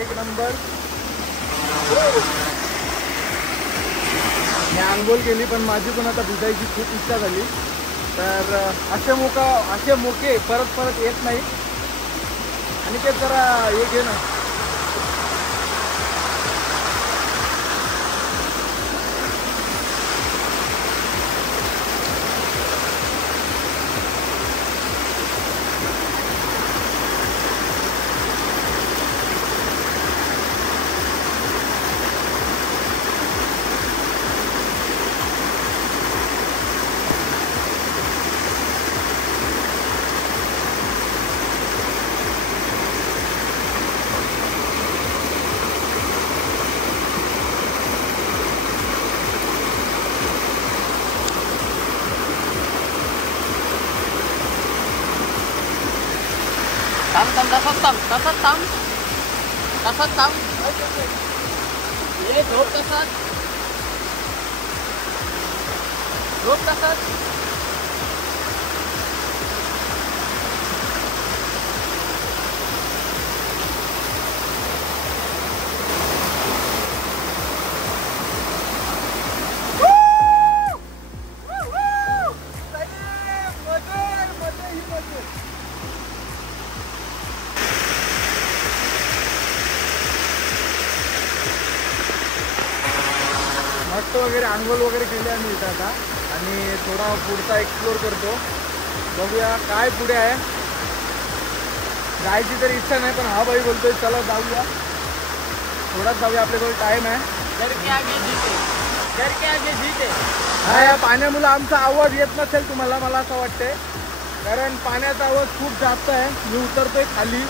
एक नंबर. मी आंघोळ केली, पण माझी पण आता भिजायची खूप इच्छा झाली. तर असे मोके परत येत नाही. आणि ते जरा हे घे ना. ये झोप तसाच मस्त वगैरे आंघोळ वगैरे केली आम्ही इथं आता आणि थोडा पुढचा एक्सप्लोर करतो. बघूया काय पुढे आहे. जायची तर इच्छा नाही पण हा भाई बोलतोय चला जाऊया, थोडाच जाऊया, आपल्याकडे टाइम आहे. हा या पाण्यामुळे आमचा आवाज येत नसेल तुम्हाला, मला असं वाटतंय, कारण पाण्याचा आवाज खूप जास्त आहे. मी उतरतोय खाली.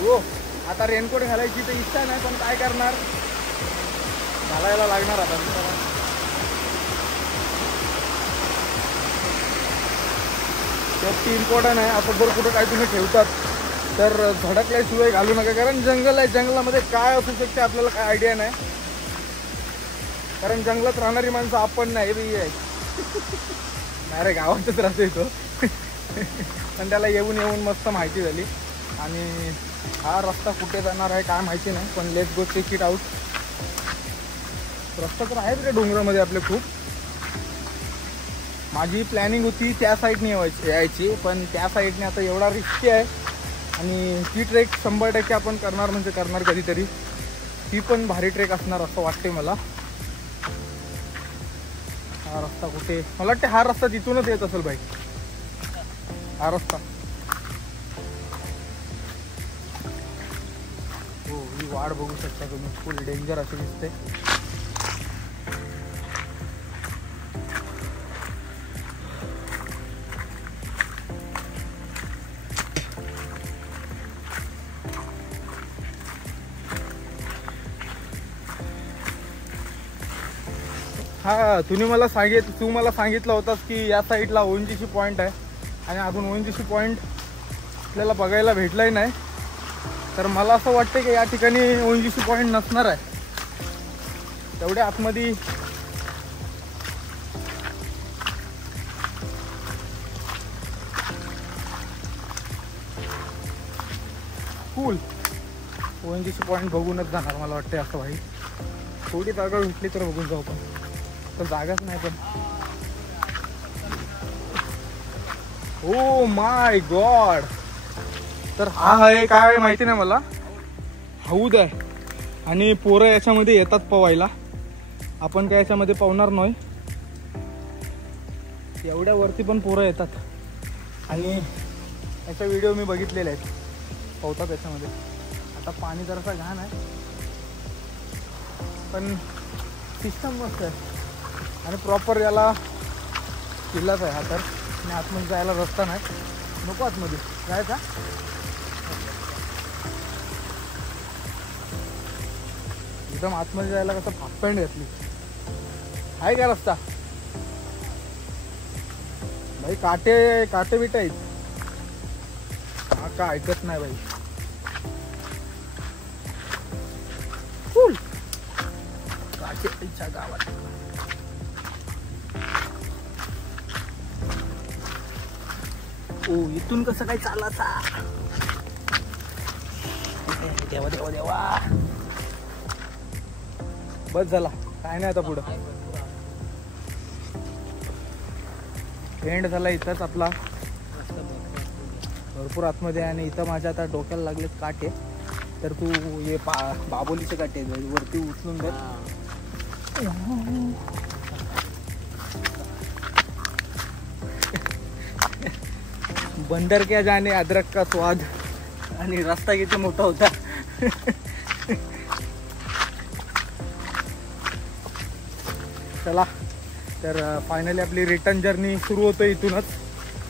हो आता रेनकोट घालायची तर इच्छा नाही पण काय करणार, घालायला लागणार आता. सेफ्टी इम्पॉर्टंट आहे. असं जर कुठं काय तुम्ही ठेवतात तर धडकल्याशिवाय घालू नका, कारण जंगल आहे. जंगलामध्ये काय असू शकते आपल्याला काय आयडिया नाही, कारण जंगलात राहणारी माणसं आपण नाही बी आहे. नाही रे गावातच राहतो तो पण त्याला येऊन येऊन मस्त माहिती झाली. आणि हा रस्ता कुठे जाणार आहे काय माहिती नाही, पण let's go check it out. रस्ता तर आहेच रे डोंगरामध्ये आपले खूप. माझी प्लॅनिंग होती त्या साईडने यायची, पण त्या साईडने आता एवढा रिस्की आहे आणि ती ट्रेक 100% आपण करणार म्हणजे करणार कधीतरी. ती पण भारी ट्रेक असणार असं वाटते मला. हा रस्ता कुठे, मला वाटते हा रस्ता तिथूनच येत असेल भाई, हा रस्ता. हो ही वाढ बघू शकता तुम्ही, फुल डेंजर अशी दिसते. हा तू मला सांगितलं होतास की या साईडला ONGC पॉईंट आहे आणि अजून ONGC पॉईंट आपल्याला बघायला भेटलाही नाही. तर मला असं वाटतं की या ठिकाणी ONGC पॉईंट नसणार आहे. तेवढ्या आतमध्ये कूल ONGC पॉईंट बघूनच जाणार मला वाटते असं भाई. थोडी जागा भेटली तर बघून जाऊ, पण तर जागाच नाही. पण ओ माय गॉड, तर हा आहे काय माहिती नाही मला, हौद आहे आणि पोरं याच्यामध्ये येतात पवायला. आपण काय याच्यामध्ये पवणार नाही, एवढ्या वरती पण पोरं येतात आणि याचा व्हिडिओ मी बघितलेले आहेत, पवतात याच्यामध्ये. आता पाणी जरासा घाण आहे पण सिस्टम मस्त आहे आणि प्रॉपर याला किल्लाच आहे हा. तर आणि आतमध्ये जायला रस्ता नाही, नको आतमध्ये जायचा. एकदम आतमध्ये जायला कसं हाफपॅन्ट घातली आहे का रस्ता भाई. काटे बिटे आहेत. हा का ऐकत नाही भाई. फुल काटेच्या गावात ओ इथून कसं काय चालायचा. देवा देवा देवा, बस झाला काय नाही आता पुढं. एंड झाला इथंच आपला, भरपूर आतमध्ये. आणि इथं माझ्या आता डोक्याला लागलेत काटे, तर तू हे बाबोलीचे काटे वरती उचलून दे. बंदर क्या जाने अदरक का स्वाद. आणि रस्ता किती मोठा होता. चला तर फायनली आपली रिटर्न जर्नी सुरू होतं इथूनच.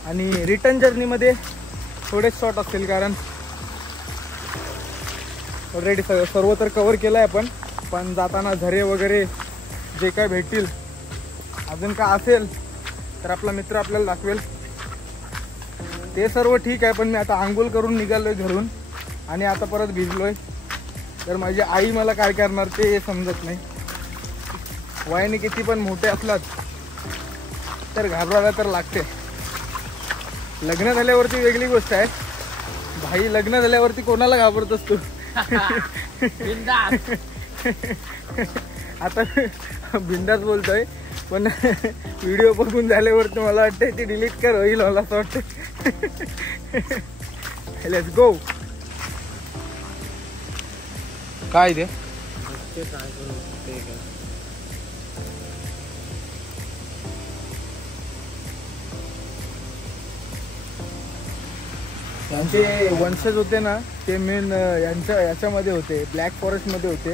आणि रिटर्न जर्नीमध्ये थोडेच शॉर्ट असतील, कारण ऑलरेडी सर्व तर कवर केलं आहे आपण. पण जाताना झरे वगैरे जे काय भेटतील, अजून काय असेल तर आपला मित्र आपल्याला दाखवेल. ते सर्व ठीक आहे, पण मी आता आंघोळ करून निघालोय घरून आणि आता परत भिजलोय. तर माझी आई मला काय करणार ते समजत नाही. वयाने किती पण मोठे असलात तर घाबरायला तर लागते. लग्न झाल्यावरती वेगळी गोष्ट आहे भाई, लग्न झाल्यावरती कोणाला घाबरत असतो. आता बिंदास बोलतोय, पण व्हिडिओ बघून झाल्यावरती मला वाटतं ती डिलीट कर होईल मला असं वाटतं. Let's go. काय ते यांचे वंशज होते ना ते मेन याच्यामध्ये होते, ब्लॅक फॉरेस्टमध्ये होते.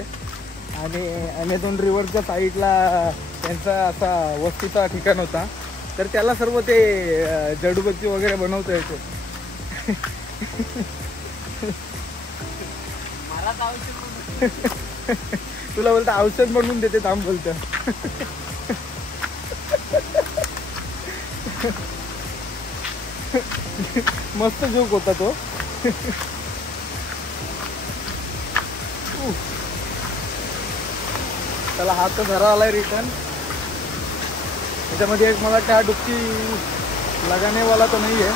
आणि अमेझॉन रिव्हरच्या साईडला त्यांचा असा वस्तीचा ठिकाण होता. तर त्याला सर्व ते जडीबुटी वगैरे बनवता येते. तुला बोलतं औषध बनवून देते, थांब बोलतं. मस्त जोक होता तो. त्याला हात तर धरा आलाय रिटर्न. त्याच्यामध्ये एक मला त्या डुबकी लगानेवाला तर नाही आहे.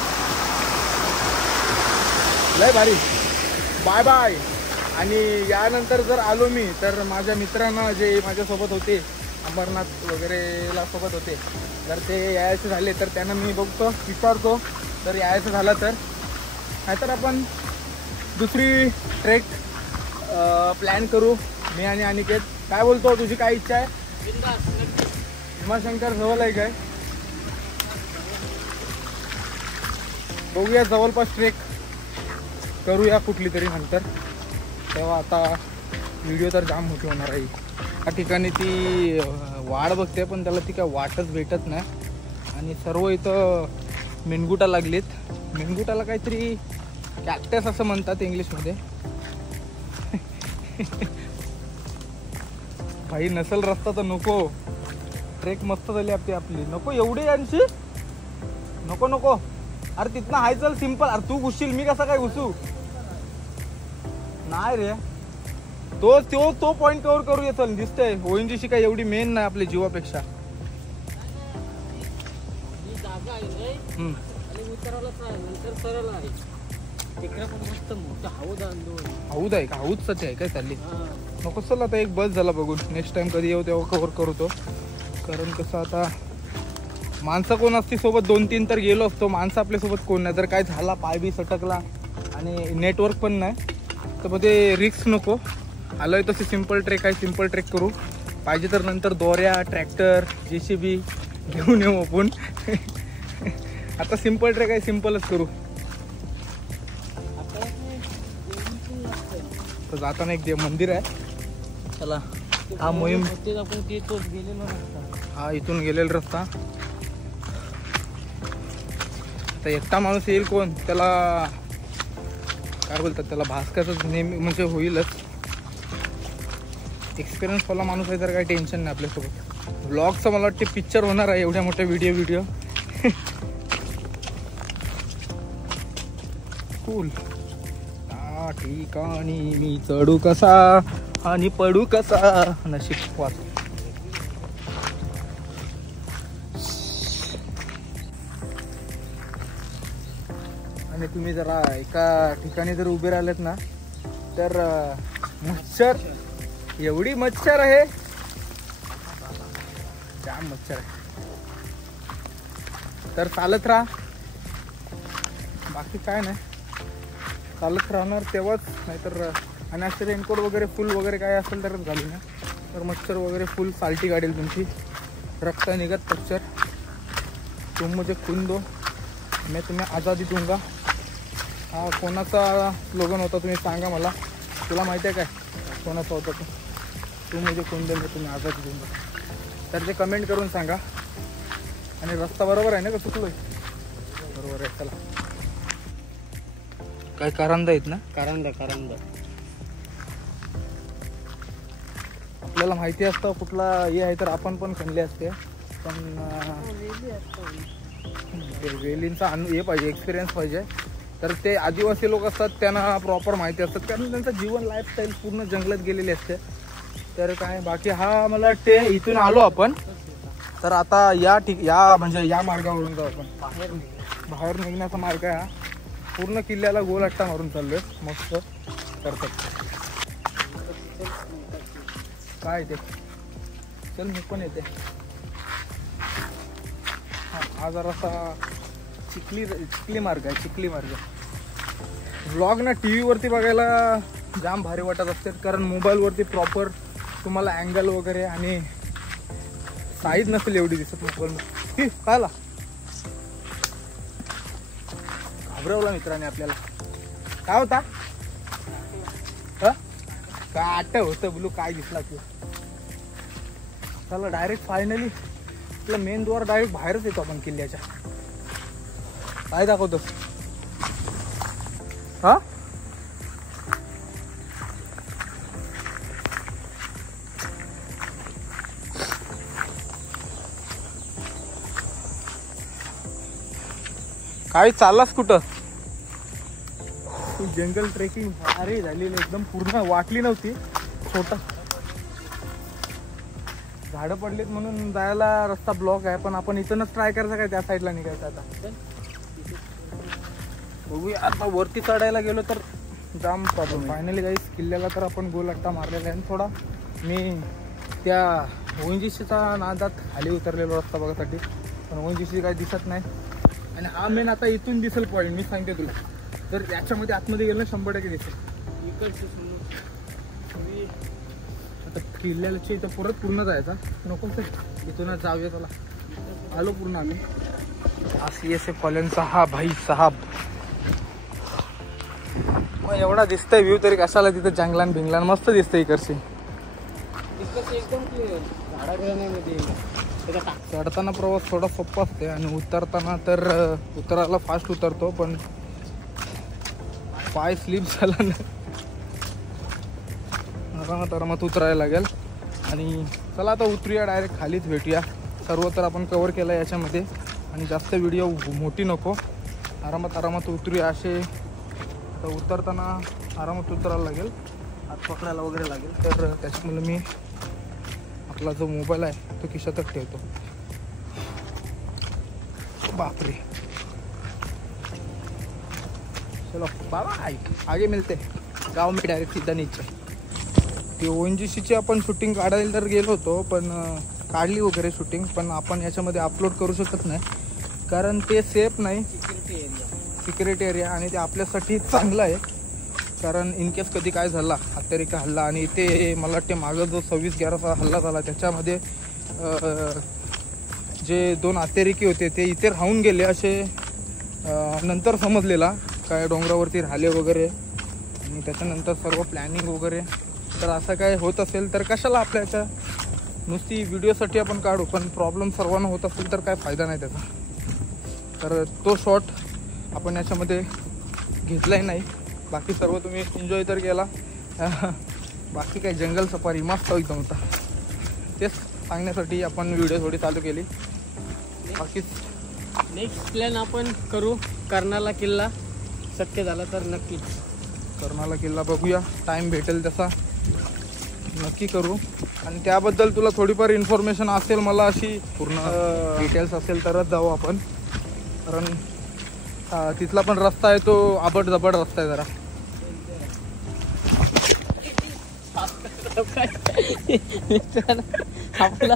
लय भारी. Bye bye. आणि यानंतर जर आलो मी तर माझ्या मित्रांना जे माझ्यासोबत होते अमरनाथ वगैरेला सोबत होते, जर ते यायचे झाले तर त्यांना मी बघतो विचारतो. तर यायचं झालं तर नाहीतर आपण दुसरी ट्रेक प्लॅन करू मी आणि अनिकेत. काय बोलतो, तुझी काय इच्छा आहे? भीमाशंकर जवळ आहे काय? बघूया, जवळपास ट्रेक करूया कुठली तरी नंतर. तेव्हा आता व्हिडिओ तर जाम मोठी होणार आहे. या ठिकाणी ती वाढ बघते पण त्याला ती काय वाटच भेटत नाही. आणि सर्व इथं मेनगुटा लागलीत. मेनगुटाला काहीतरी कॅक्टस असं म्हणतात इंग्लिशमध्ये. भाई नसल रस्ता तर नको. ट्रेक मस्त झाली आपली. नको एवढी यांची, नको नको. अरे तिथनं हाय चल सिंपल. अरे तू घुसशील, मी कसा काय घुसू? नाही रे, तो पॉइंट कव्हर करू येतो. दिसतंय ओएनजीसी काय एवढी मेन नाही आपल्या जीवापेक्षा. हौद आहे का? हौदसाठी आहे काय चालली? नको चल आता एक बस झाला बघून. नेक्स्ट टाइम कधी येऊ तेव्हा कव्हर करू तो. कारण कसं आता माणसं कोण असती सोबत, 2-3 तर गेलो असतो. माणसं आपल्यासोबत कोण नाही. जर काय झाला, पाय बी सटकला आणि नेटवर्क पण नाही तर मग ते रिक्स नको. आलोय तसे सिम्पल ट्रेक आहे, सिम्पल ट्रेक करू. पाहिजे तर नंतर दोऱ्या, ट्रॅक्टर, JCB घेऊन येऊ आपण. आता सिम्पल ट्रेक आहे, सिम्पलच करू. तर जाताना एक मंदिर आहे, चला. हा मोहीम हा इथून गेलेला रस्ता. तर एकटा माणूस येईल कोण, त्याला काय बोलतात, त्याला भास्करच नेहमी म्हणजे होईलच. एक्सपिरियन्सवाला माणूस आहे तर काही टेन्शन नाही आपल्यासोबत. व्लॉगचं मला वाटते पिक्चर होणार आहे एवढ्या मोठ्या व्हिडिओ. कूल. त्या ठिकाणी मी चढू कसा आणि पडू कसा, नशीब वाच. आणि तुम्ही जरा एका ठिकाणी जर उभे राहिलेत ना तर मच्छर, एवढी मच्छर आहे, जाम मच्छर आहे. तर चालत राहा, बाकी काय नाही. चालत राहणार तेव्हाच, नाहीतर. आणि असे रेनकोट वगैरे फुल वगैरे काय असेल तरच घालून ना, तर मच्छर वगैरे फुल साल्टी काढेल तुमची. रक्त निघत मच्छर. तुम मुझे खून दो मैं तुम्हें आज़ादी दूंगा. हा कोणाचा स्लोगन होता तुम्ही सांगा मला. तुला माहिती आहे काय कोणाचा होता तो? तू मुझे खून दो मैं तुम्हें आज़ादी दूंगा. तर ते कमेंट करून सांगा. आणि रस्ता बरोबर आहे ना का चुकलोय? बरोबर आहे. चला. काय कारंदा आहेत ना? कारंदा. आपल्याला माहिती असतं कुठला हे आहे तर आपण पण खणले असते. पण वेलींचा हे पाहिजे, एक्सपिरियन्स पाहिजे. तर ते आदिवासी लोक असतात त्यांना प्रॉपर माहिती असतात, कारण त्यांचं जीवन लाईफस्टाईल पूर्ण जंगलात गेलेली असते. तर काय बाकी हा मला वाटते इथून आलो आपण. तर आता या म्हणजे या मार्गावरून जाऊ आपण. बाहेर निघण्याचा मार्ग आहे हा. पूर्ण किल्ल्याला गोल अट्टा मारून चाललोय. मस्त करतात काय ते. चल मी पण येते. हा जरासा चिखली मार्ग आहे. चिखली मार्ग. व्लॉग ना टी व्हीवरती बघायला जाम भारी वाटत असते, कारण मोबाईलवरती प्रॉपर तुम्हाला अँगल वगैरे आणि साईज नसेल एवढी दिसत मोबाईलमध्ये. कायला घाबरवला मित्राने आपल्याला. काय होता काय आठ होतं बोलू, काय दिसला तू. चला डायरेक्ट फायनली आपला मेन द्वार डायरेक्ट बाहेरच येतो आपण किल्ल्याच्या. काय दाखवतो हा. काय चाललास कुठं. जंगल ट्रेकिंग भारी झालेली एकदम. पूर्ण वाटली नव्हती. छोटा झाडं पडलीत म्हणून जायला रस्ता ब्लॉक आहे, पण आपण इथूनच ट्राय करायचं काय त्या साईडला निघायचं. आता बघूया. आता वरती चढायला गेलो तर जाम प्रॉब्लेम. फायनली गाईस किल्ल्याला तर आपण गोल अट्टा मारलेला आहे. थोडा मी त्या ओंजीसीचा नादात खाली उतरलेलो रस्ता बघासाठी, पण ओंजीसी काही दिसत नाही. आणि हा मेन आता इथून दिसेल पॉईंट. मी सांगते तुला, तर याच्यामध्ये आतमध्ये गेलं 100% दिसेल. आता किल्ल्याच्या इथं परत पूर्ण जायचा नको सर, इथूनच जाऊया. चला आलो पूर्ण आम्ही. CSF कॉलेजचा हा भाई साहेब. मग एवढा दिसतंय व्ह्यू तरी कशाला तिथं जंगलान बिंगलान मस्त दिसतंय. इकडची एकदम क्लिअर. झाडामध्ये चढताना प्रवास थोडा सोपा असते आणि उतरताना तर उतरायला फास्ट उतरतो, पण पाय स्लिप झाला ना आरामात उतरायला लागेल. आणि चला आता उतरूया, डायरेक्ट खालीच भेटूया. सर्व तर आपण कवर केलं याच्यामध्ये आणि जास्त व्हिडिओ मोठी नको. आरामात उतरूया. असे आता उतरताना आरामात उतरायला लागेल, हात पकडायला वगैरे लागेल. तर त्याच्यामुळे मी आपला जो मोबाईल आहे तो खिशातच ठेवतो. बापरे. चलो बाय, आगे मिलते. गाव में डायरेक्ट सीधा नीचे. ती ONGCची आपण शूटिंग काढायला तर गेलो होतो, पण काढली वगैरे शूटिंग, पण आपण याच्यामध्ये अपलोड करू शकत नाही कारण ते सेफ नाही. Security area. आणि ते आपल्यासाठी चांगलं आहे, कारण इन केस कधी काय झाला, अत्यारिका हल्ला. आणि ते मला वाटते मागं जो 26/11चा हल्ला झाला त्याच्यामध्ये जे 2 अत्यारिकी होते ते इथे राहून गेले असे नंतर समजलेला. काय डोंगरावरती राहिले वगैरे, आणि त्याच्यानंतर सर्व प्लॅनिंग वगैरे. तर असं काय होत असेल तर कशाला आपल्याच्या नुसती व्हिडिओसाठी आपण काढू, पण प्रॉब्लेम सर्वांना होत असेल तर काय फायदा नाही त्याचा. तर तो शॉट आपण याच्यामध्ये घेतलाही नाही. बाकी सर्व तुम्ही एन्जॉय तर केला. बाकी काय जंगल सफारी मस्त एकदम होता. तेच सांगण्यासाठी आपण व्हिडिओ थोडी चालू केली. बाकी नेक्स्ट प्लॅन आपण करू कर्नाला किल्ला. शक्य झाला तर नक्कीच कर्नाला किल्ला बघूया. टाईम भेटेल तसा नक्की करू. आणि त्याबद्दल तुला थोडीफार इन्फॉर्मेशन असेल मला, अशी पूर्ण डिटेल्स असेल तरच जाऊ आपण. कारण तिथला पण रस्ता आहे तो आबड जबड रस्ता आहे जरा. आपला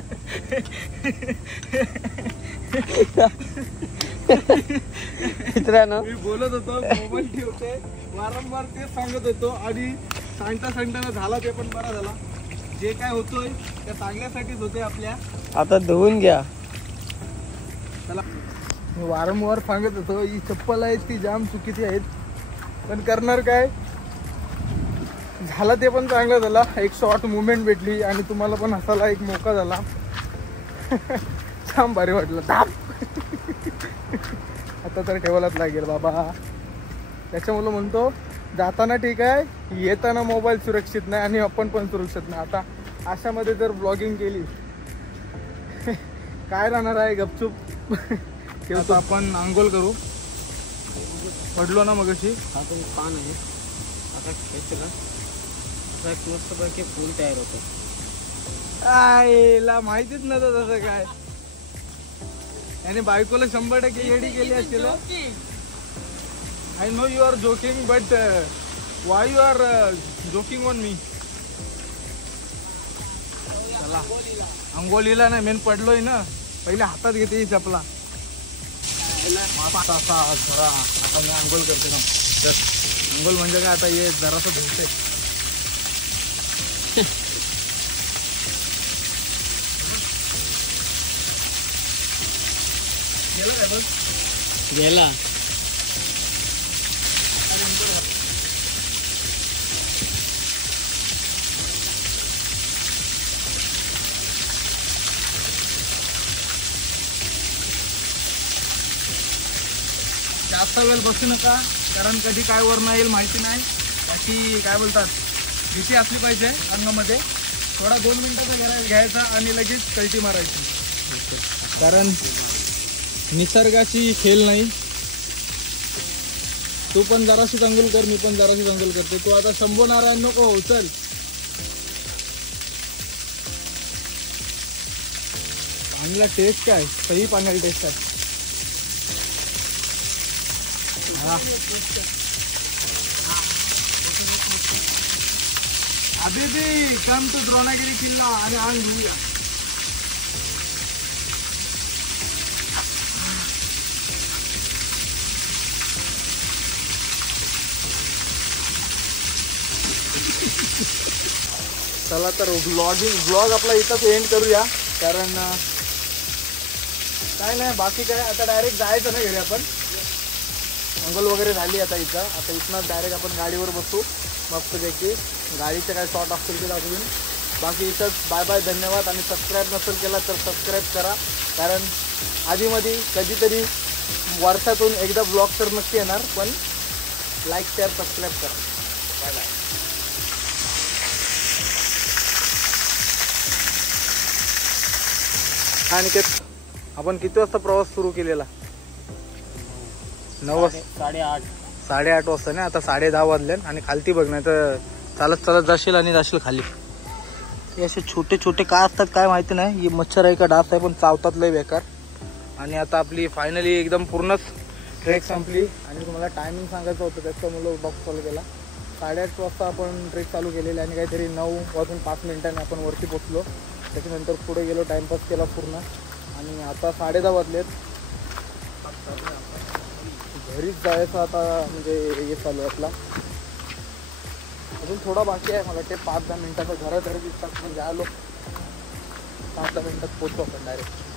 मित्रांनो मी बोलत होतो मोबाईल ठेवते, वारंवार तेच सांगत होतो आणि सांगता झाला ते पण बरा झाला. जे काय होतोय त्या चांगल्यासाठीच होते आपल्या. आता धुवून घ्या. चला मी वारंवार सांगत होतो ही चप्पल आहेत ती जाम चुकीची आहेत, पण करणार काय. झाला ते पण चांगलं झाला. एक शॉर्ट मुवमेंट भेटली आणि तुम्हाला पण हसायला एक मोका झाला. जाम भारी वाटलं. आता तर ठेवायलाच लागेल बाबा. त्याच्यामुळं म्हणतो जाताना ठीक आहे, येताना मोबाईल सुरक्षित नाही आणि आपण पण सुरक्षित नाही. आता अशामध्ये जर ब्लॉगिंग केली काय राहणार आहे. गपचूप आता आपण आंघोळ करू. पडलो ना मगाशी. हा तो पान आहे. आता खेचला आता एक मस्तपैकी फूल तयार होतं. आईला माहितीच नव्हतं तसं काय. याने बायकोला 100% येडी केली असेल. I know you are joking but why you are joking on me. चला अंघोळीला नाही मेन पडलोय ना. पहिले हातात घेते ही चपला. जरा आता मी आंघोळ करते ना. आंघोळ म्हणजे काय आता ये जरासं धुते. गेलं काय बस गेला. जास्त वेळ बसू नका कारण कधी काय वरून येईल माहिती नाही. बाकी काय बोलतात भीती असली पाहिजे अंगामध्ये. थोडा 2 मिनिटाचा घ्यायचा आणि लगेच कल्टी मारायची. कारण निसर्गाची खेळ नाही. तू पण जराशी चांगल कर मी पण जराशी चांगल करते. तू आता शंभू नारायण नको हो चल. पाण्याला टेस्ट काय सही पाण्याला टेस्ट आहे. अभी भी कम टू द्रोणागिरी किल्ला आणि अंग धुऊया. चला तर व्लॉग आपला इथंच एंड करूया. कारण काय नाही बाकी काय आता डायरेक्ट जायचं नाही घरी. आपण अंघोळ वगैरे झाली आता इथं. आता इथनं डायरेक्ट आपण गाडीवर बसू मस्तपैकी. गाडीचे काय शॉट असतील ते दाखवून. बाकी इथंच बाय बाय. धन्यवाद. आणि सबस्क्राईब नसेल केला तर सबस्क्राईब करा. कारण आधीमध्ये कधीतरी वर्षातून एकदा ब्लॉग तर नक्की येणार. पण लाईक शेअर सबस्क्राईब करा. Bye bye. आणि आपण किती वाजता प्रवास सुरू केलेला. 9 वाजता 8:30 वाजता ना. आता 10:30 वाजले. आणि खालती बघ नाही तर चालत चालत जाशील आणि जाशील खाली. हे असे छोटे छोटे काय असतात काय माहिती नाही. ही मच्छर आहे का डास आहे पण चावतात लय बेकार. आणि आता आपली फायनली एकदम पूर्णच ट्रेक संपली. आणि तुम्हाला टायमिंग सांगायचं होतं त्याच्यामुळे बॉक्स चालू केला. 8:30 वाजता आपण ट्रेक चालू केलेली. आणि काहीतरी 9:05 आपण वरती पोचलो. त्याच्यानंतर पुढे गेलो टाइमपास केला पूर्ण. आणि आता 10:30 वाजलेत. घरीच जायचं आता म्हणजे हे चालू आहे आपला. अजून थोडा बाकी आहे मला ते 5-10 मिनिटाचं. घरात दिसतात म्हणजे आलो 5-10 मिनिटात पोचतो आपण डायरेक्ट.